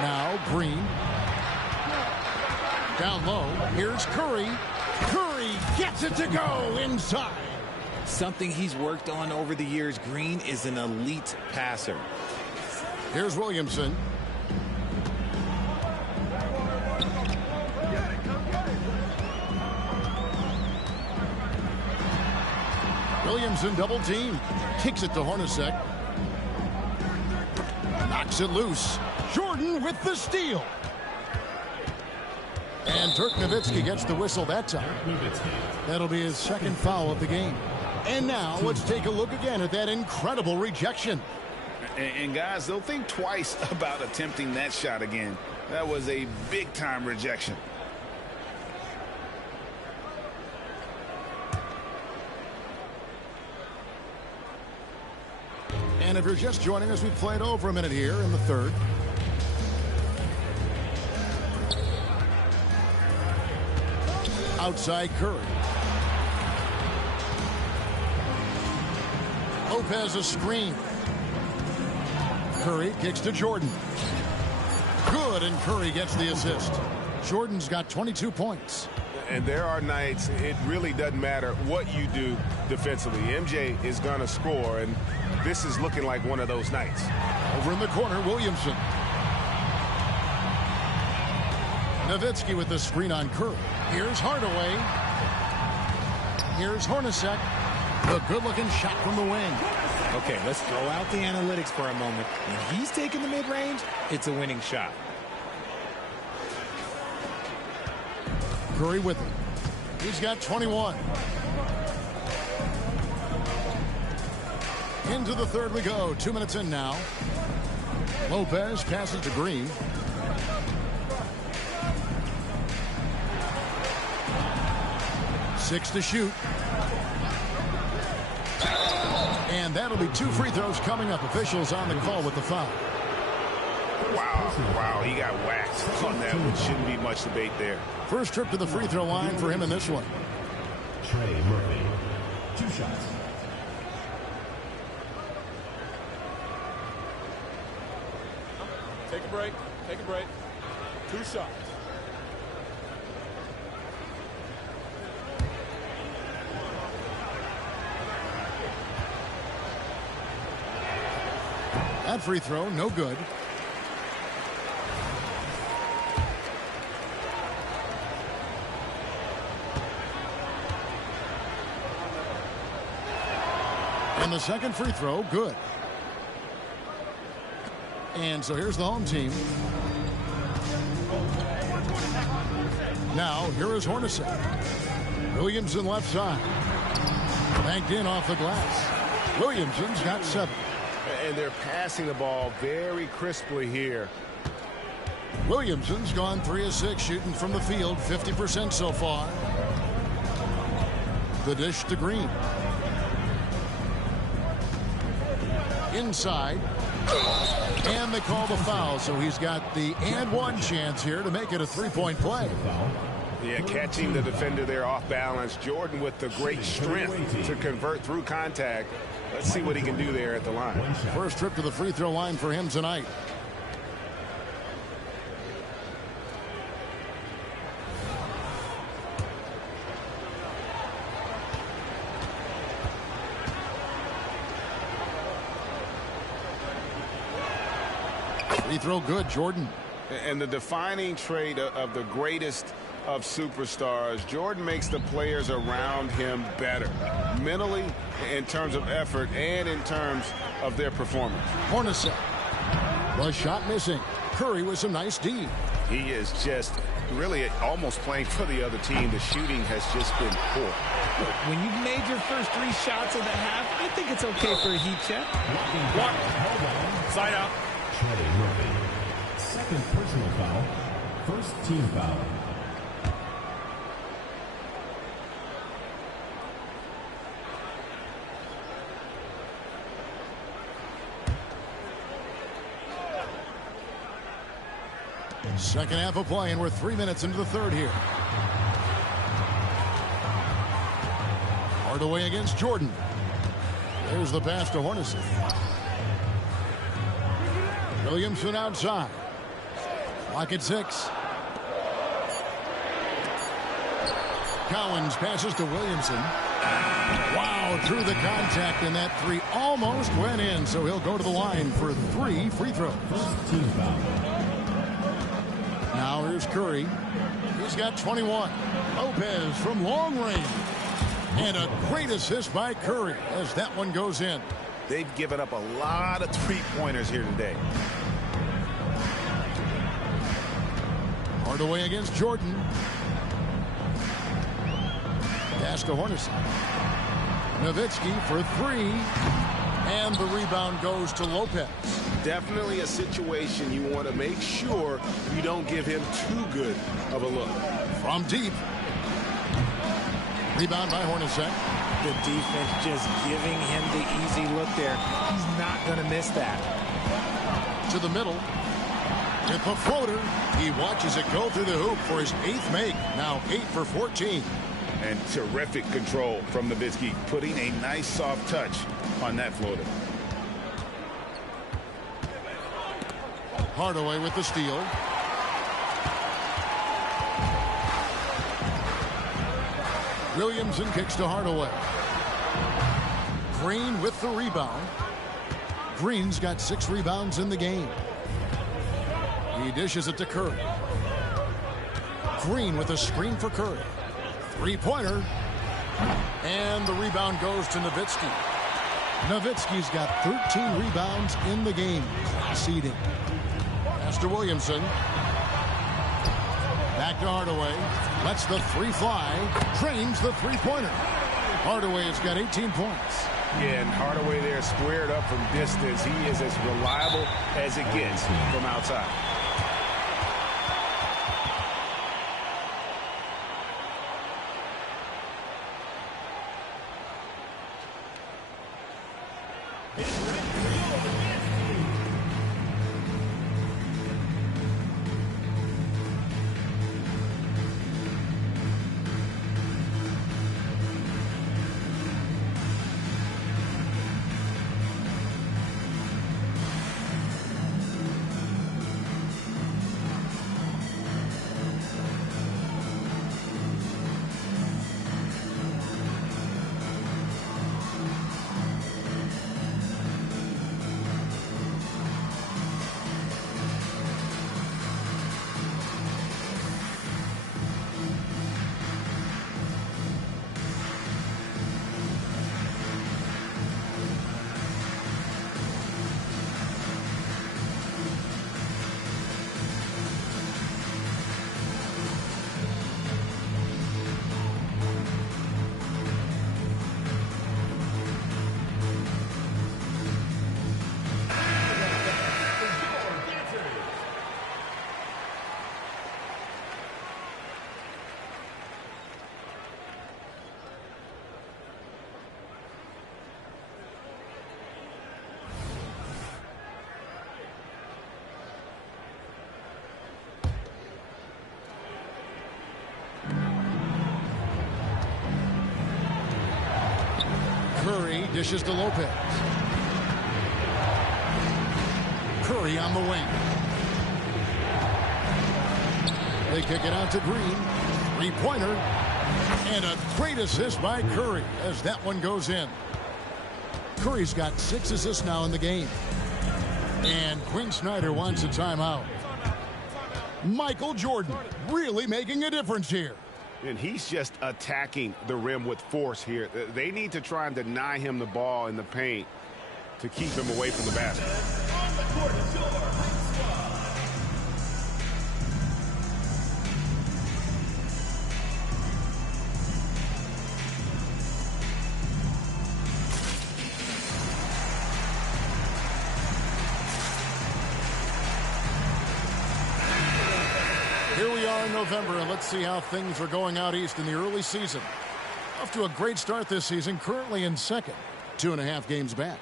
Now Green. Down low. Here's Curry. Curry gets it to go inside. Something he's worked on over the years. Green is an elite passer. Here's Williamson. Williamson double team. Kicks it to Hornacek. Knocks it loose. Jordan with the steal. And Dirk Nowitzki gets the whistle that time. That'll be his second foul of the game. And now let's take a look again at that incredible rejection. And guys, they'll think twice about attempting that shot again. That was a big-time rejection. And if you're just joining us, we've played over a minute here in the third. Outside Curry. Lopez a screen. Curry kicks to Jordan. Good, and Curry gets the assist. Jordan's got 22 points. And there are nights it really doesn't matter what you do defensively. MJ is going to score, and this is looking like one of those nights. Over in the corner, Williamson. Nowitzki with the screen on Curry. Here's Hardaway. Here's Hornacek. A good-looking shot from the wing. Okay, let's throw out the analytics for a moment. When he's taking the mid-range, it's a winning shot. Curry with him. He's got 21. Into the third we go. 2 minutes in now. Lopez passes to Green. Six to shoot. And that'll be 2 free throws coming up. Officials on the call with the foul. Wow, he got whacked on that one. Shouldn't be much debate there. First trip to the free throw line for him in this one. Trey Murphy, 2 shots. Take a break. Take a break. 2 shots. That free throw, no good. And the second free throw, good. And so here's the home team. Now, here is Hornacek. Williamson left side. Banked in off the glass. Williamson's got 7. And they're passing the ball very crisply here. Williamson's gone 3 of 6 shooting from the field, 50% so far. The dish to Green. Inside. And they call the foul, so he's got the and one chance here to make it a 3-point play. Yeah, catching the defender there off balance. Jordan with the great strength to convert through contact. Let's see what he can do there at the line. First trip to the free throw line for him tonight. Free throw good, Jordan. And the defining trait of the greatest of superstars, Jordan makes the players around him better, mentally, in terms of effort, and in terms of their performance. Hornacek. The shot missing. Curry with some nice D. He is just really almost playing for the other team. The shooting has just been poor. When you've made your first 3 shots of the half, I think it's okay for a heat check. One. Side out. Trey Murphy, second personal foul, first team foul. Second half of play, and we're 3 minutes into the third here. Hardaway against Jordan. There's the pass to Hornacek. Williamson outside. Clock at 6. Cowens passes to Williamson. Wow, through the contact, and that 3 almost went in, so he'll go to the line for 3 free throws. First team foul. Now here's Curry. He's got 21. Lopez from long range. And a great assist by Curry as that one goes in. They've given up a lot of three-pointers here today. Hardaway against Jordan. Pass to Hornacek. Nowitzki for 3. And the rebound goes to Lopez. Definitely a situation you want to make sure you don't give him too good of a look. From deep. Rebound by Hornacek. The defense just giving him the easy look there. He's not going to miss that. To the middle. With the floater. He watches it go through the hoop for his 8th make. Now 8 for 14. And terrific control from Nowitzki, putting a nice soft touch on that floater. Hardaway with the steal. Williamson kicks to Hardaway. Green with the rebound. Green's got 6 rebounds in the game. He dishes it to Curry. Green with a screen for Curry. 3-pointer. And the rebound goes to Nowitzki. Nowitzki's got 13 rebounds in the game. Conceding. Pass to Williamson. Back to Hardaway. Lets the 3 fly. Drains the 3-pointer. Hardaway has got 18 points. Yeah, and Hardaway there squared up from distance. He is as reliable as it gets from outside. Curry dishes to Lopez. Curry on the wing. They kick it out to Green. 3-pointer. And a great assist by Curry as that one goes in. Curry's got 6 assists now in the game. And Quinn Snyder wants a timeout. Michael Jordan really making a difference here. And he's just attacking the rim with force here. They need to try and deny him the ball in the paint to keep him away from the basket. Here we are in November, and let's see how things are going out east in the early season. Off to a great start this season, currently in second, 2.5 games back.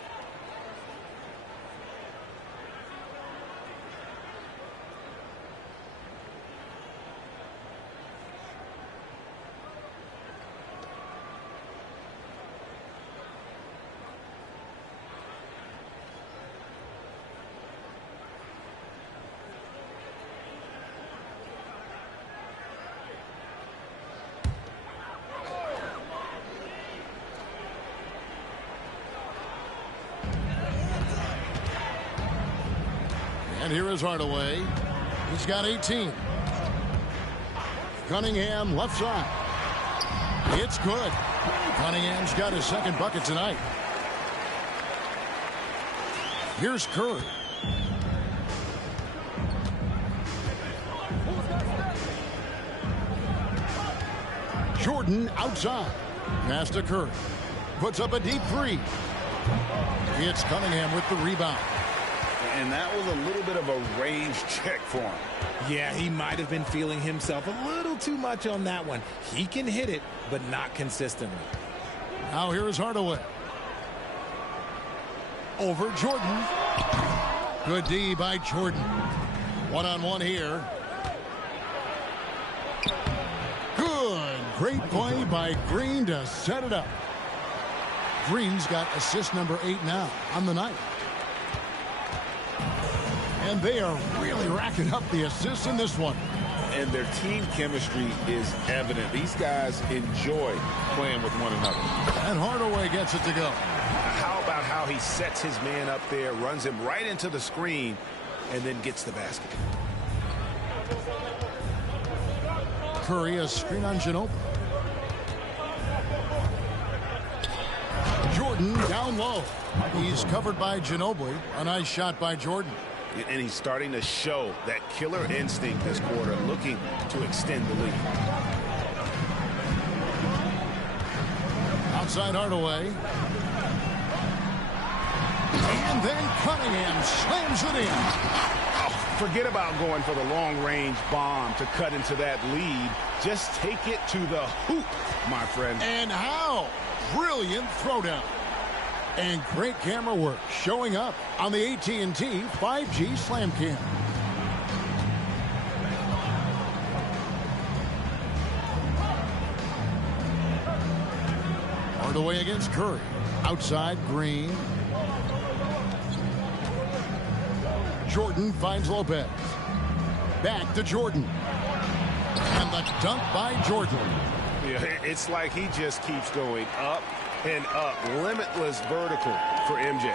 And here is Hardaway. He's got 18. Cunningham left side. It's good. Cunningham's got his second bucket tonight. Here's Curry. Jordan outside. Pass to Curry. Puts up a deep 3. It's Cunningham with the rebound. And that was a little bit of a range check for him. Yeah, he might have been feeling himself a little too much on that one. He can hit it, but not consistently. Now here is Hardaway. Over Jordan. Good D by Jordan. One-on-one here. Good. Great play by Green to set it up. Green's got assist number 8 now on the night. And they are really racking up the assists in this one. And their team chemistry is evident. These guys enjoy playing with one another. And Hardaway gets it to go. How about how he sets his man up there, runs him right into the screen, and then gets the basket. Curry, a screen on Ginobili. Jordan down low. He's covered by Ginobili. A nice shot by Jordan. And he's starting to show that killer instinct this quarter, looking to extend the lead. Outside Hardaway. And then Cunningham slams it in. Oh, forget about going for the long-range bomb to cut into that lead. Just take it to the hoop, my friend. And how? Brilliant throwdown. And great camera work showing up on the AT&T 5G Slam Cam. Hardaway against Curry. Outside Green. Jordan finds Lopez. Back to Jordan. And the dunk by Jordan. Yeah, it's like he just keeps going up and up. Limitless vertical for MJ.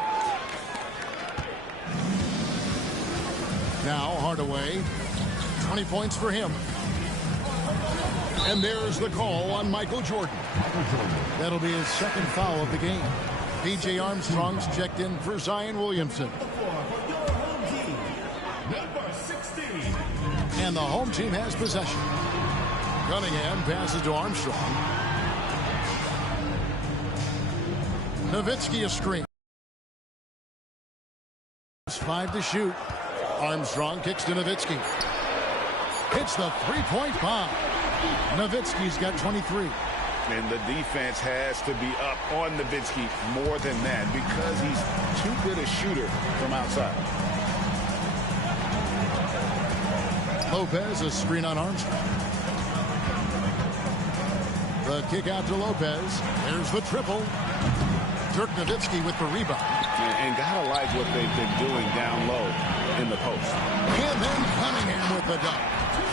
Now Hardaway. 20 points for him. And there's the call on Michael Jordan. That'll be his second foul of the game. B.J. Armstrong's checked in for Zion Williamson. And the home team has possession. Cunningham passes to Armstrong. Nowitzki a screen. 5 to shoot. Armstrong kicks to Nowitzki. Hits the three-point bomb. Nowitzki's got 23. And the defense has to be up on Nowitzki more than that because he's too good a shooter from outside. Lopez, a screen on Armstrong. The kick out to Lopez. There's the triple. Dirk Nowitzki with the rebound. And gotta like what they've been doing down low in the post. And then Cunningham with the dunk.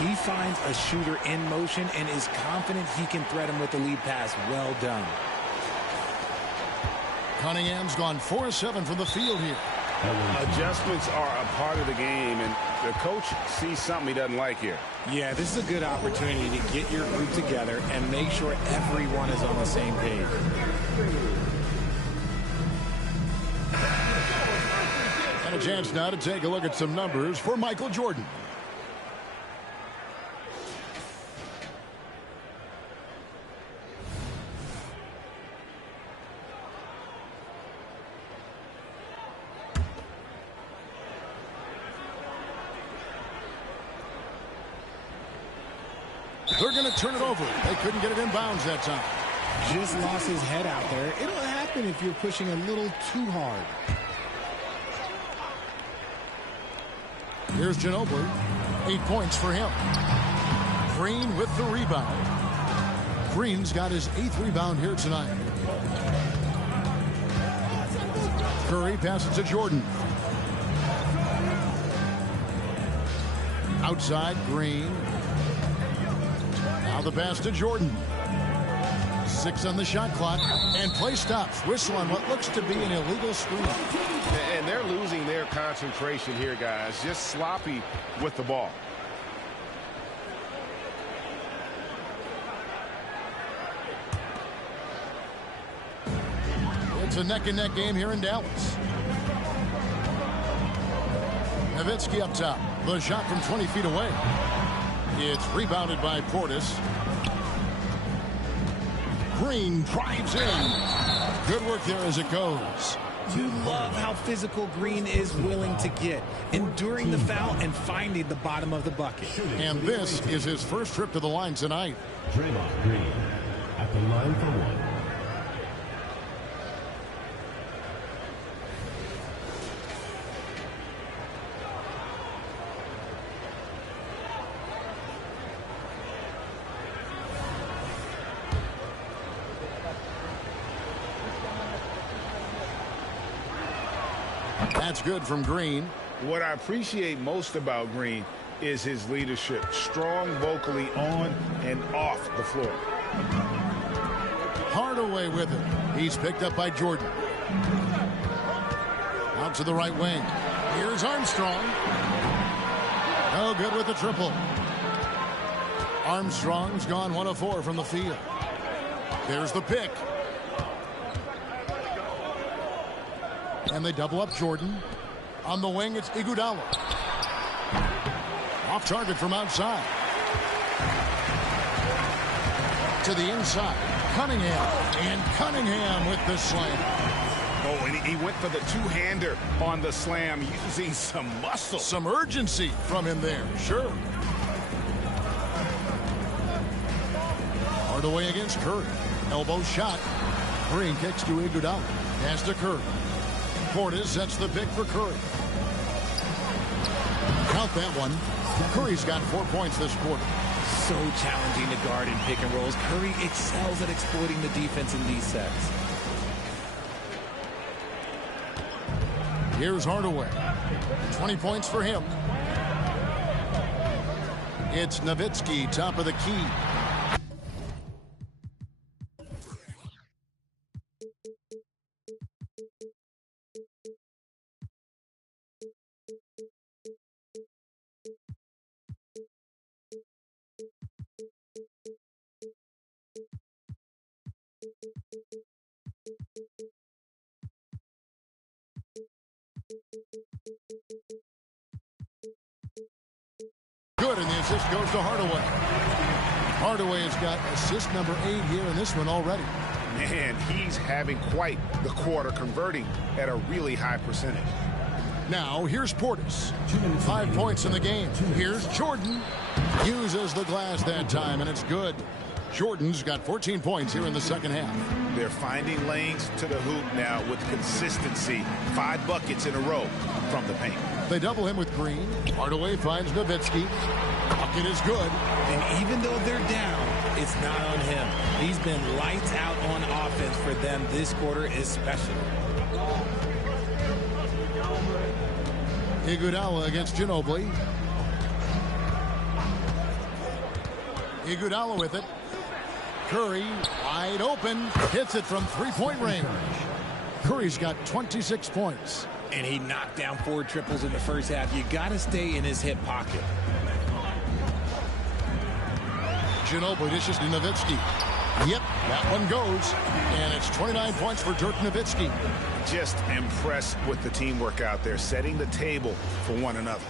He finds a shooter in motion and is confident he can thread him with the lead pass. Well done. Cunningham's gone 4-7 from the field here. Adjustments are a part of the game, and the coach sees something he doesn't like here. Yeah, this is a good opportunity to get your group together and make sure everyone is on the same page. And a chance now to take a look at some numbers for Michael Jordan. They're going to turn it over. They couldn't get it in bounds that time. Just lost his head out there. It'll happen if you're pushing a little too hard. Here's Ginobili. 8 points for him. Green with the rebound. Green's got his 8th rebound here tonight. Curry passes to Jordan. Outside, Green. Now the pass to Jordan. 6 on the shot clock. And play stops. Whistle on what looks to be an illegal screen. And they're losing their concentration here, guys. Just sloppy with the ball. It's a neck-and-neck game here in Dallas. Nowitzki up top. The shot from 20 feet away. It's rebounded by Portis. Green drives in. Good work there as it goes. You love how physical Green is willing to get, enduring the foul and finding the bottom of the bucket. And this is his first trip to the line tonight. Draymond Green at the line for one. That's good from Green. What I appreciate most about Green is his leadership. Strong vocally on and off the floor. Hardaway with it. He's picked up by Jordan. Out to the right wing. Here's Armstrong. No good with the triple. Armstrong's gone 1 of 4 from the field. There's the pick. And they double up Jordan. On the wing, it's Iguodala. Off target from outside. To the inside. Cunningham. And Cunningham with the slam. Oh, and he went for the two-hander on the slam, using some muscle. Some urgency from him there, sure. Hardaway against Curry. Elbow shot. Green kicks to Iguodala. Pass to Curry. Portis sets the pick for Curry. Count that one. Curry's got 4 points this quarter. So challenging to guard in pick and rolls. Curry excels at exploiting the defense in these sets. Here's Hardaway. 20 points for him. It's Nowitzki, top of the key. Good, and the assist goes to Hardaway. Hardaway has got assist number 8 here in this one already. Man, he's having quite the quarter, converting at a really high percentage. Now, here's Portis. 5 points in the game. Here's Jordan. Uses the glass that time, and it's good. Jordan's got 14 points here in the second half. They're finding lanes to the hoop now with consistency. 5 buckets in a row from the paint. They double him with Green. Hardaway finds Nowitzki. Bucket is good. And even though they're down, it's not on him. He's been lights out on offense for them this quarter especially. Iguodala against Ginobili. Iguodala with it. Curry wide open. Hits it from three-point range. Curry's got 26 points. And he knocked down 4 triples in the first half. You got to stay in his hip pocket. Ginobili dishes to Nowitzki. Yep, that one goes. And it's 29 points for Dirk Nowitzki. Just impressed with the teamwork out there, setting the table for one another.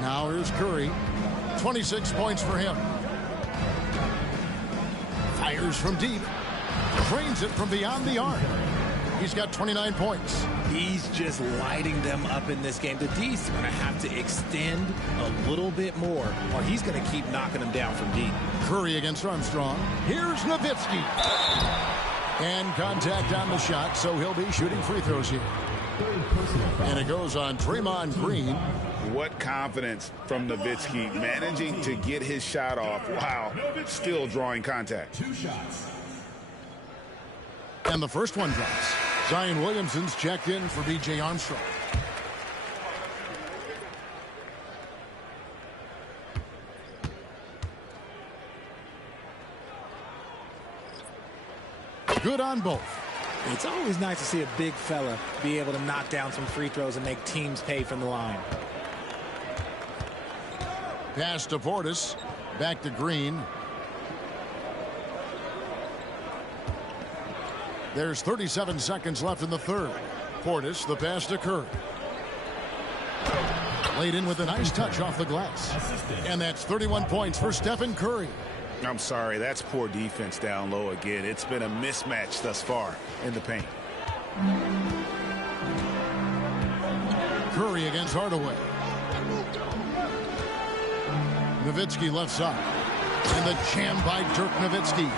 Now here's Curry. 26 points for him. Fires from deep. Drains it from beyond the arc. He's got 29 points. He's just lighting them up in this game. The D's going to have to extend a little bit more, or he's going to keep knocking them down from deep. Curry against Armstrong. Here's Nowitzki. And contact on the shot, so he'll be shooting free throws here. And it goes on Draymond Green. What confidence from Nowitzki, managing to get his shot off while still drawing contact. 2 shots. And the first one drops. Zion Williamson's checked in for B.J. Armstrong. Good on both. It's always nice to see a big fella be able to knock down some free throws and make teams pay from the line. Pass to Portis. Back to Green. There's 37 seconds left in the third. Portis, the pass to Curry. Laid in with a nice touch off the glass. And that's 31 points for Stephen Curry. I'm sorry, that's poor defense down low again. It's been a mismatch thus far in the paint. Curry against Hardaway. Nowitzki left side. And the jam by Dirk Nowitzki.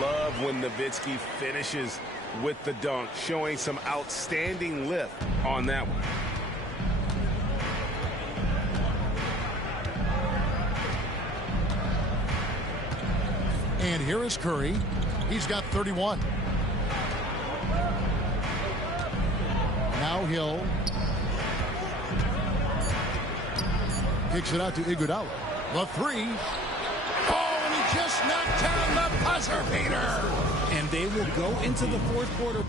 Love when Nowitzki finishes with the dunk, showing some outstanding lift on that one. And here is Curry. He's got 31. now Hill. Kicks it out to Iguodala. The three. Oh, and he just knocked down the buzzer beater. And they will go into the fourth quarter.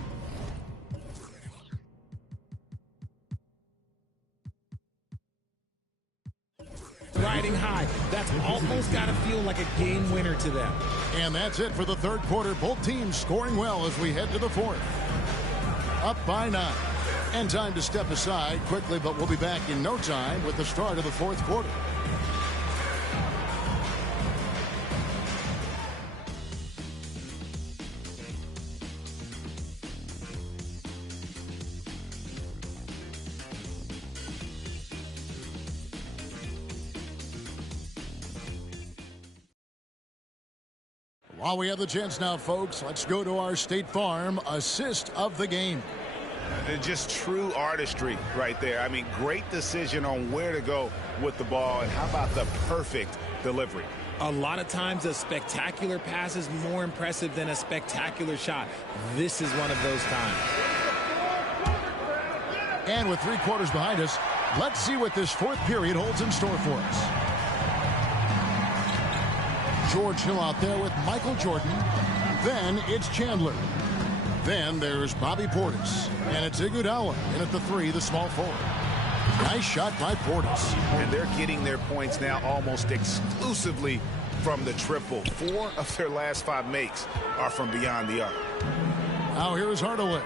Riding high. That's almost got to feel like a game winner to them. And that's it for the third quarter. Both teams scoring well as we head to the fourth. Up by 9. And time to step aside quickly, but we'll be back in no time with the start of the fourth quarter. While we have the chance now, folks, let's go to our State Farm assist of the game. Just true artistry right there. I mean, great decision on where to go with the ball, and how about the perfect delivery? A lot of times a spectacular pass is more impressive than a spectacular shot. This is one of those times. And with 3 quarters behind us, let's see what this fourth period holds in store for us. George Hill out there with Michael Jordan. Then it's Chandler. Then there's Bobby Portis. And it's Iguodala in at the 3, the small forward. Nice shot by Portis. And they're getting their points now almost exclusively from the triple. 4 of their last 5 makes are from beyond the arc. Now here is Hardaway.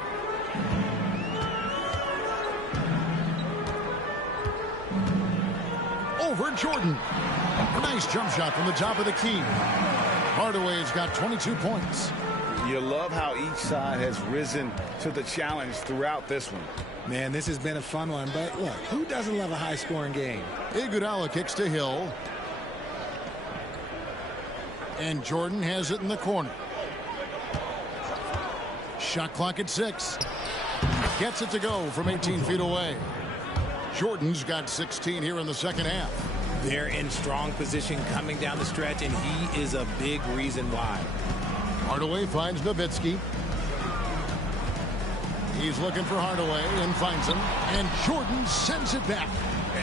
Over Jordan. Nice jump shot from the top of the key. Hardaway's got 22 points. You love how each side has risen to the challenge throughout this one. Man, this has been a fun one, but look, who doesn't love a high-scoring game? Iguodala kicks to Hill. And Jordan has it in the corner. Shot clock at 6. Gets it to go from 18 feet away. Jordan's got 16 here in the second half. They're in strong position coming down the stretch, and he is a big reason why. Hardaway finds Nowitzki. He's looking for Hardaway and finds him. And Jordan sends it back.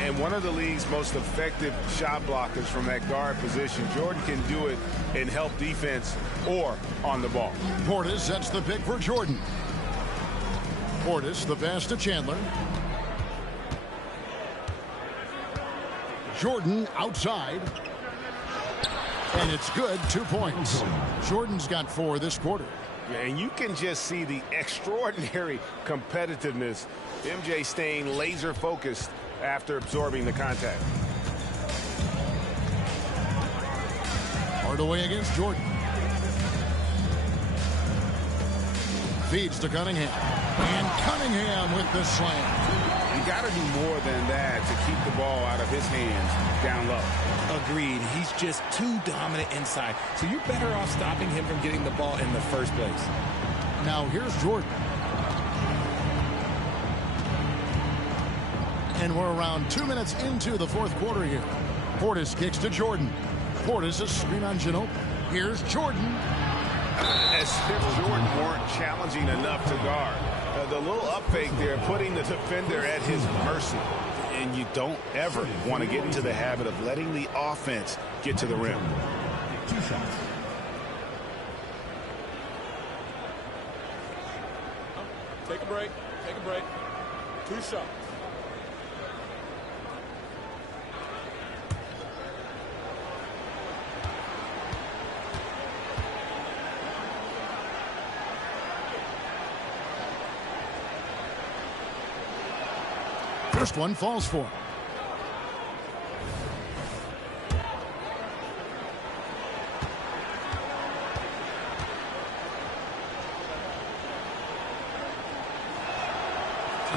And one of the league's most effective shot blockers from that guard position. Jordan can do it in help defense or on the ball. Portis sets the pick for Jordan. Portis, the pass to Chandler. Jordan outside. And it's good, 2 points. Jordan's got 4 this quarter. Yeah, and you can just see the extraordinary competitiveness. MJ staying laser focused after absorbing the contact. Hardaway against Jordan. Feeds to Cunningham. And Cunningham with the slam. You got to do more than that to keep the ball out of his hands down low. Agreed. He's just too dominant inside. So you're better off stopping him from getting the ball in the first place. Now here's Jordan. And we're around 2 minutes into the fourth quarter here. Portis kicks to Jordan. Portis is screen on Ginobili. Here's Jordan. As if Jordan weren't challenging enough to guard. The little up fake there, putting the defender at his mercy. And you don't ever want to get into the habit of letting the offense get to the rim. 2 shots. Take a break. Take a break. 2 shots. First one falls for him.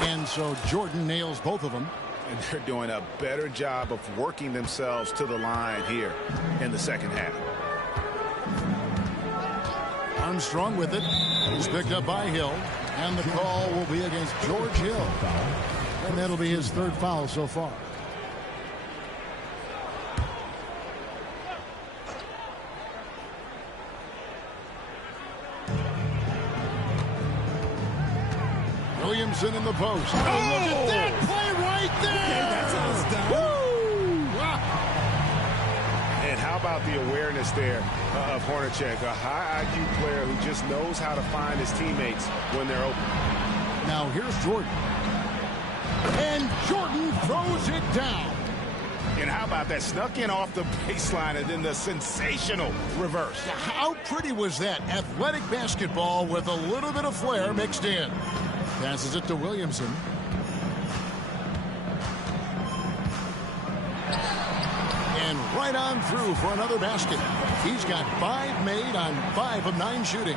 And so Jordan nails both of them. And they're doing a better job of working themselves to the line here in the second half. Armstrong with it. He's picked up by Hill. And the call will be against George Hill. And that'll be his 3rd foul so far. Williamson in the post. Oh, look at that play right there! Okay, that's how it's done. Woo! Wow. And how about the awareness there of Hornacek, a high IQ player who just knows how to find his teammates when they're open. Now here's Jordan. And Jordan throws it down. And how about that? Snuck in off the baseline and then the sensational reverse. How pretty was that? Athletic basketball with a little bit of flair mixed in. Passes it to Williamson. And right on through for another basket. He's got 5 made on 5 of 9 shooting.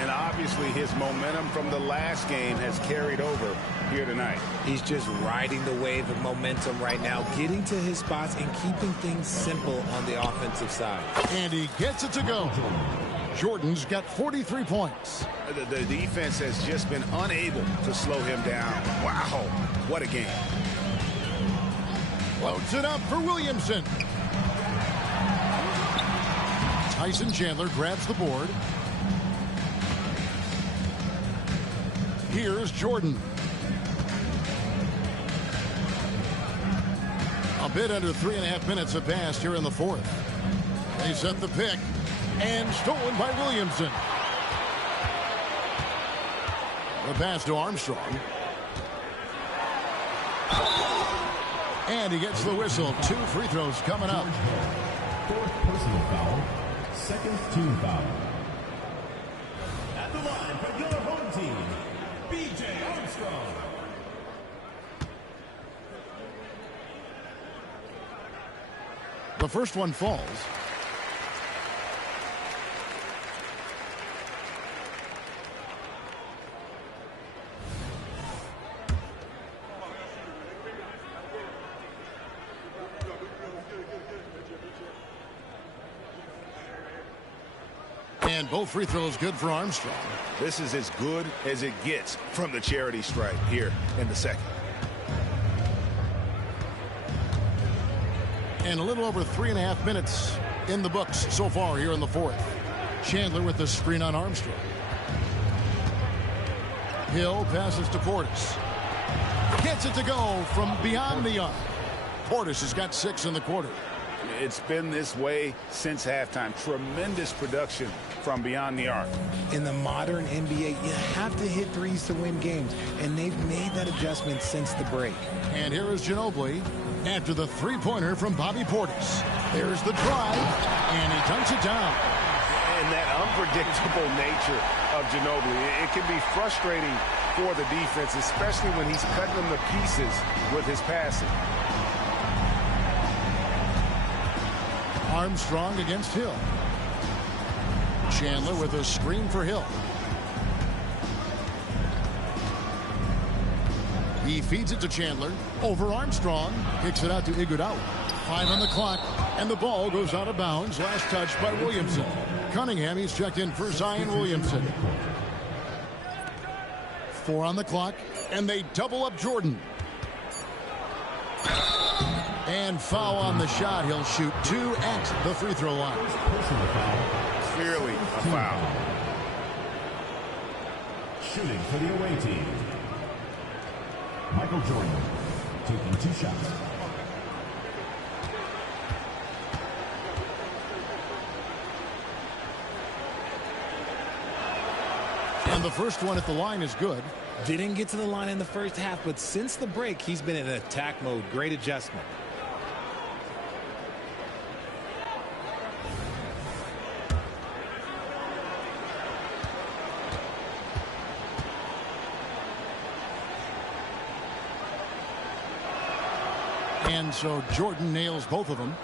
And obviously his momentum from the last game has carried over here tonight. He's just riding the wave of momentum right now, getting to his spots and keeping things simple on the offensive side. And he gets it to go. Jordan's got 43 points. The defense has just been unable to slow him down. Wow, what a game. Loads it up for Williamson. Tyson Chandler grabs the board. Here's Jordan. A bit under 3.5 minutes have passed here in the fourth. They set the pick. And stolen by Williamson. The pass to Armstrong. And he gets the whistle. 2 free throws coming up. 4th personal foul. 2nd team foul. At the line for your home team, B.J. Armstrong. The first one falls. And both free throws good for Armstrong. This is as good as it gets from the charity stripe here in the second. And a little over 3.5 minutes in the books so far here in the fourth. Chandler with the screen on Armstrong. Hill passes to Portis. Gets it to go from beyond the arc. Portis has got 6 in the quarter. It's been this way since halftime. Tremendous production from beyond the arc. In the modern NBA, you have to hit threes to win games, and they've made that adjustment since the break. And here is Ginobili after the three-pointer from Bobby Portis. There's the drive, and he dunks it down. And that unpredictable nature of Ginobili, it can be frustrating for the defense, especially when he's cutting them to pieces with his passing. Armstrong against Hill. Chandler with a screen for Hill. He feeds it to Chandler. Over Armstrong. Kicks it out to Iguodala. 5 on the clock. And the ball goes out of bounds. Last touch by Williamson. Cunningham, he's checked in for Zion Williamson. 4 on the clock. And they double up Jordan. And foul on the shot. He'll shoot 2 at the free throw line. Clearly a foul. Shooting for the away team, Michael Jordan, taking 2 shots. And the first one at the line is good. Didn't get to the line in the first half, but since the break, he's been in attack mode. Great adjustment. And so Jordan nails both of them.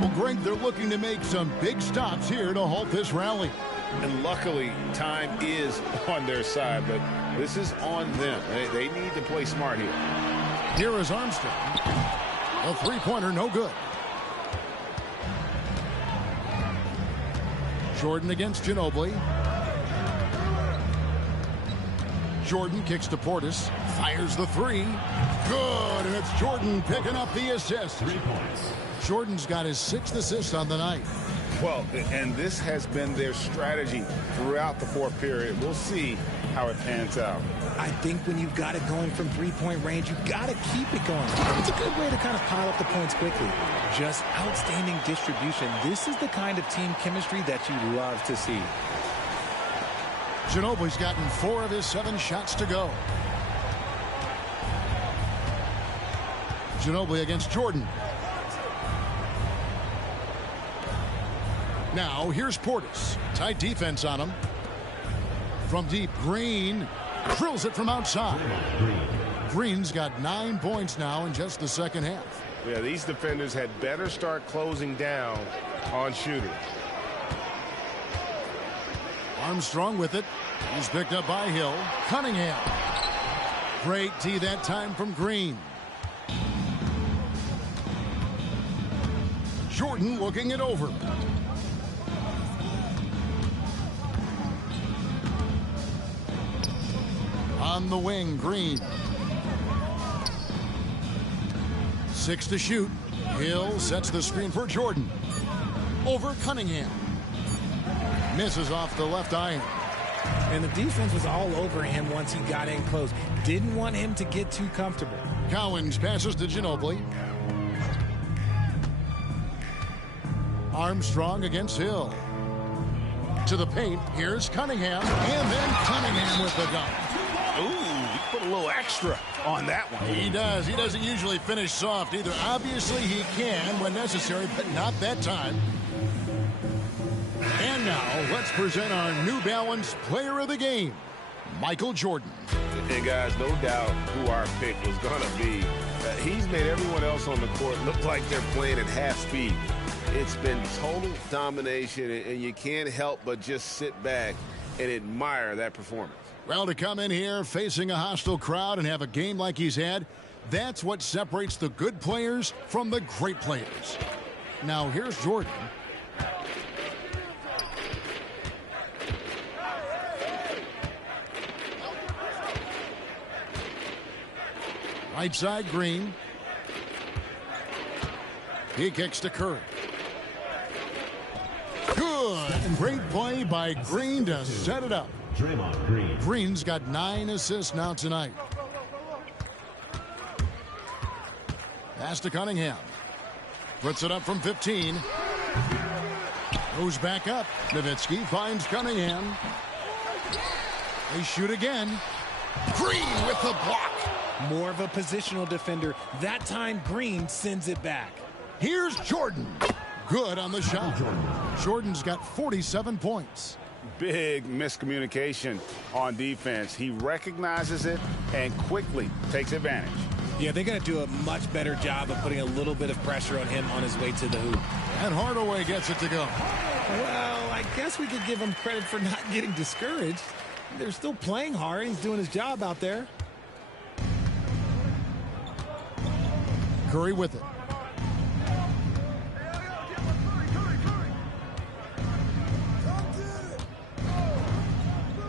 Well, Greg, they're looking to make some big stops here to halt this rally. And luckily, time is on their side, but this is on them. They need to play smart here. Here is Armstrong. A three-pointer, no good. Jordan against Ginobili. Jordan kicks to Portis. Fires the 3. Good, and it's Jordan picking up the assist. 3 points. Jordan's got his 6th assist on the night. Well, and this has been their strategy throughout the fourth period. We'll see how it pans out. I think when you've got it going from three-point range, you've got to keep it going. It's a good way to kind of pile up the points quickly. Just outstanding distribution. This is the kind of team chemistry that you love to see. Ginobili's gotten 4 of his 7 shots to go. Ginobili against Jordan. Now here's Portis. Tight defense on him. From deep, Green drills it from outside. Green's got 9 points now in just the second half. Yeah, these defenders had better start closing down on shooters. Armstrong with it. He's picked up by Hill. Cunningham. Great D that time from Green. Jordan looking it over. On the wing, Green. 6 to shoot. Hill sets the screen for Jordan. Over Cunningham. Misses off the left iron. And the defense was all over him once he got in close. Didn't want him to get too comfortable. Cowens passes to Ginobili. Armstrong against Hill. To the paint. Here's Cunningham. And then Cunningham with the dunk. Ooh, he put a little extra on that one. He does. He doesn't usually finish soft either. Obviously, he can when necessary, but not that time. And now, let's present our New Balance Player of the Game, Michael Jordan. And guys, no doubt who our pick was going to be. He's made everyone else on the court look like they're playing at half speed. It's been total domination, and you can't help but just sit back and admire that performance. Well, to come in here facing a hostile crowd and have a game like he's had, that's what separates the good players from the great players. Now, here's Jordan. Right side, Green. He kicks to Curry. Good. Great play by Green to set it up. Draymond Green. Green's got 9 assists now tonight. Pass to Cunningham. Puts it up from 15. Goes back up. Nowitzki finds Cunningham. They shoot again. Green with the block. More of a positional defender. That time, Green sends it back. Here's Jordan. Good on the shot. Jordan's got 47 points. Big miscommunication on defense. He recognizes it and quickly takes advantage. Yeah, they're going to do a much better job of putting a little bit of pressure on him on his way to the hoop. And Hardaway gets it to go. Well, I guess we could give him credit for not getting discouraged. They're still playing hard. He's doing his job out there. Curry with it.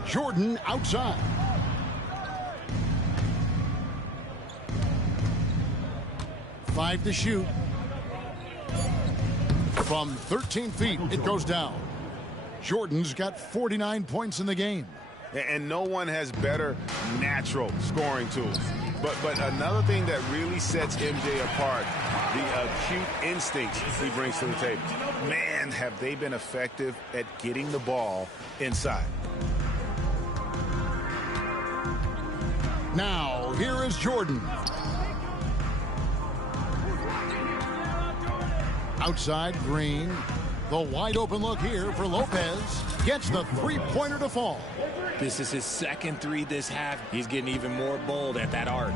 Jordan outside. Five to shoot. From 13 feet, it goes down. Jordan's got 49 points in the game. And no one has better natural scoring tools. But another thing that really sets MJ apart, the acute instincts he brings to the table. Man, have they been effective at getting the ball inside. Now, here is Jordan. Outside, Green. The wide open look here for Lopez. Gets the three-pointer to fall. This is his second three this half. He's getting even more bold at that arc.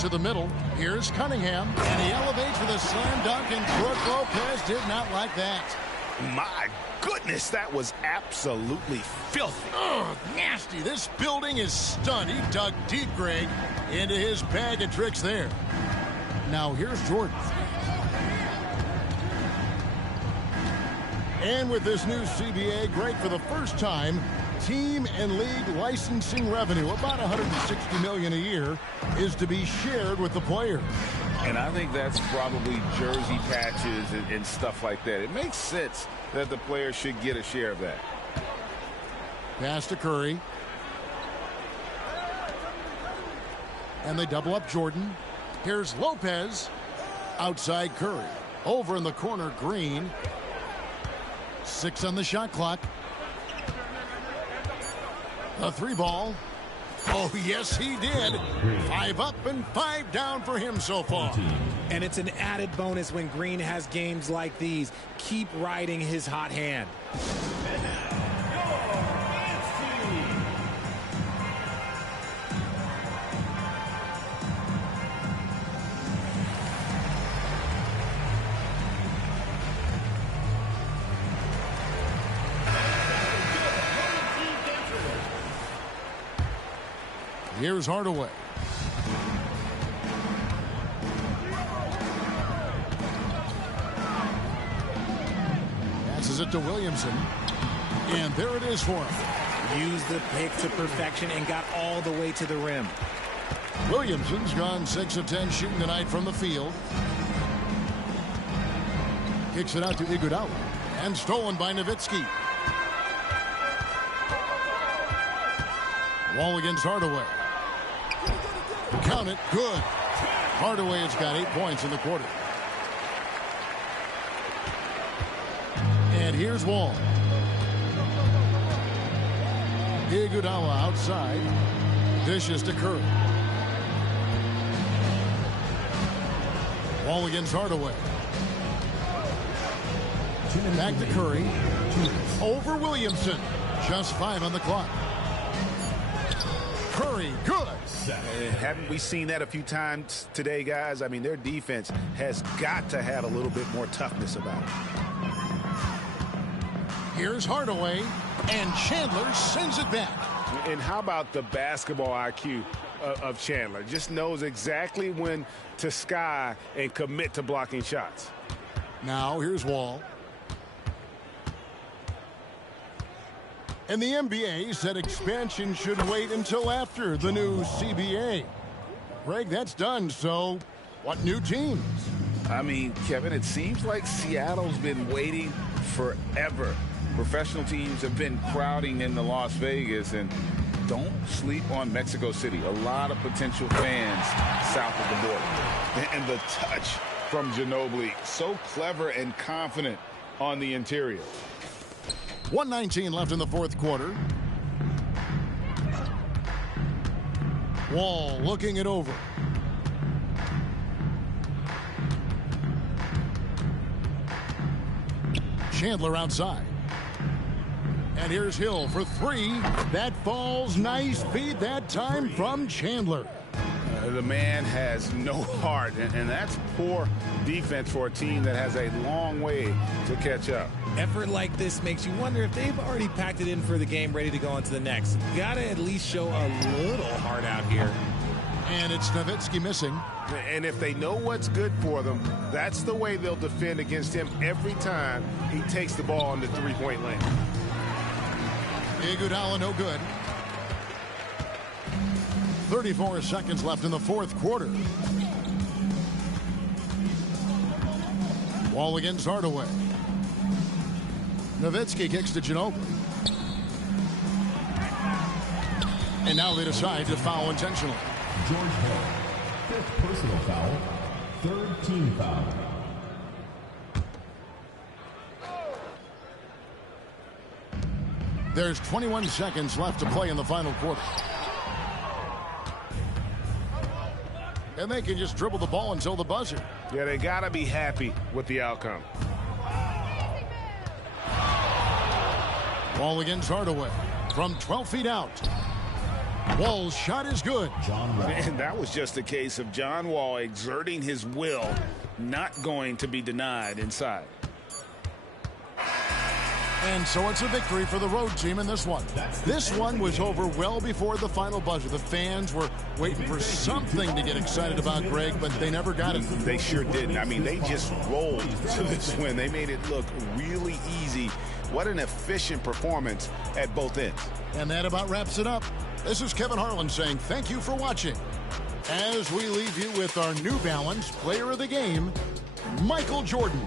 To the middle. Here's Cunningham. And he elevates with a slam dunk, and Brook Lopez did not like that. My goodness, that was absolutely filthy. Ugh, nasty. This building is stunned. He dug deep, Greg, into his bag of tricks there. Now here's Jordan. And with this new CBA, Greg, for the first time, team and league licensing revenue, about $160 million a year, is to be shared with the players. And I think that's probably jersey patches and stuff like that. It makes sense that the players should get a share of that. Pass to Curry. And they double up Jordan. Here's Lopez. Outside Curry. Over in the corner, Green. 6 on the shot clock. A 3 ball. Oh, yes, he did. 5 up and 5 down for him so far. And it's an added bonus when Green has games like these. Keep riding his hot hand. Here's Hardaway. Passes it to Williamson. And there it is for him. Used the pick to perfection and got all the way to the rim. Williamson's gone 6 of 10 shooting tonight from the field. Kicks it out to Iguodala. And stolen by Nowitzki. Wall against Hardaway. Count it. Good. Hardaway has got 8 points in the quarter. And here's Wall. Iguodala outside. Dishes to Curry. Wall against Hardaway. Back to Curry. Over Williamson. Just 5 on the clock. Curry, good. Haven't we seen that a few times today, guys? I mean, their defense has got to have a little bit more toughness about it. Here's Hardaway, and Chandler sends it back. And how about the basketball IQ of Chandler? Just knows exactly when to sky and commit to blocking shots. Now, here's Wall. And the NBA said expansion should wait until after the new CBA. Greg, that's done, so what new teams? I mean, Kevin, it seems like Seattle's been waiting forever. Professional teams have been crowding into Las Vegas, and don't sleep on Mexico City. A lot of potential fans south of the border. And the touch from Ginobili, so clever and confident on the interior. 1:19 left in the fourth quarter. Wall looking it over. Chandler outside. And here's Hill for 3. That falls. Nice feed that time from Chandler. The man has no heart, and that's poor defense for a team that has a long way to catch up. Effort like this makes you wonder if they've already packed it in for the game, ready to go on to the next. Gotta at least show a little heart out here. And it's Nowitzki missing. And if they know what's good for them, that's the way they'll defend against him every time he takes the ball in the three-point lane. Iguodala no good. 34 seconds left in the fourth quarter. Wall against Hardaway. Nowitzki kicks to Ginobili. And now they decide to foul intentionally. George Hill, 5th personal foul, 3rd team foul. There's 21 seconds left to play in the final quarter. And they can just dribble the ball until the buzzer. Yeah, they got to be happy with the outcome. Wall against Hardaway from 12 feet out. Wall's shot is good. And that was just a case of John Wall exerting his will, not going to be denied inside. And so it's a victory for the road team in this one. This one was over well before the final buzzer. The fans were waiting for something to get excited about, Greg, but they never got it. They sure didn't. I mean, they just rolled to this win. They made it look really easy. What an efficient performance at both ends. And that about wraps it up. This is Kevin Harlan saying thank you for watching. As we leave you with our New Balance Player of the Game, Michael Jordan.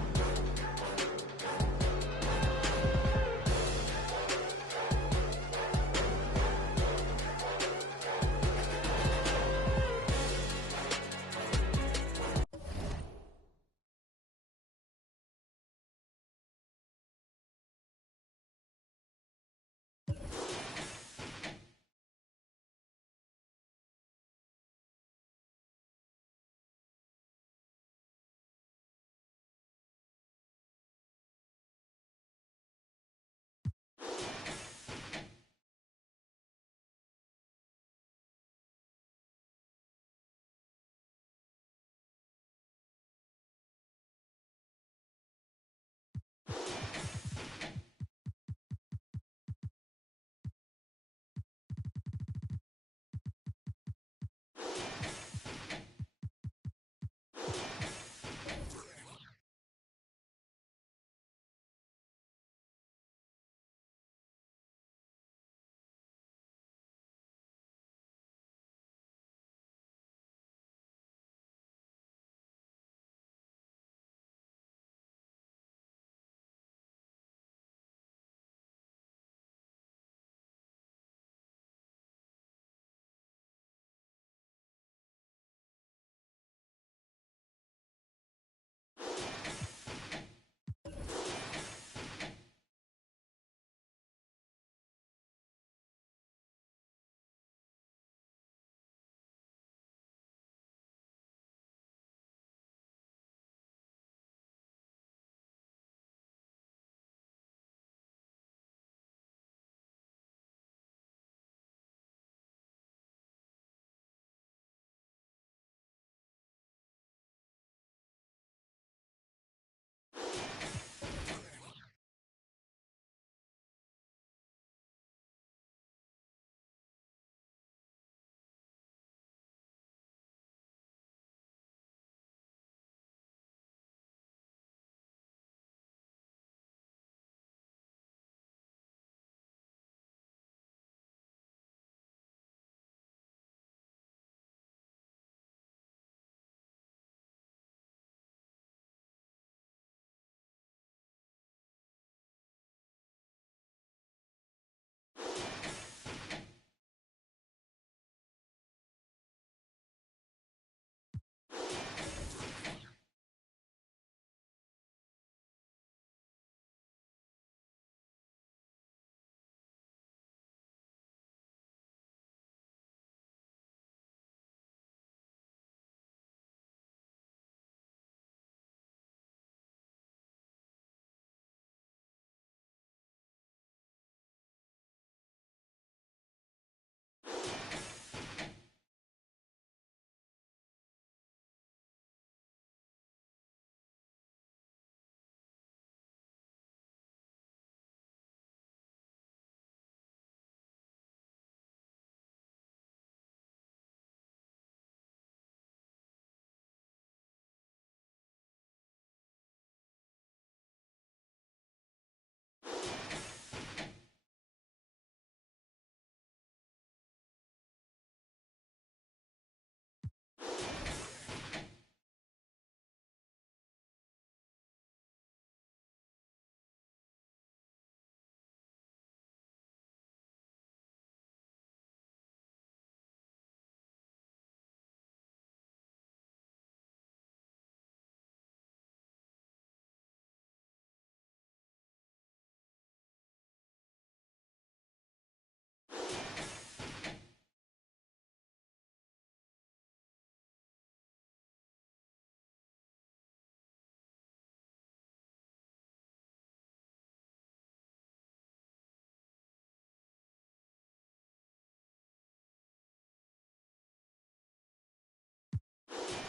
it.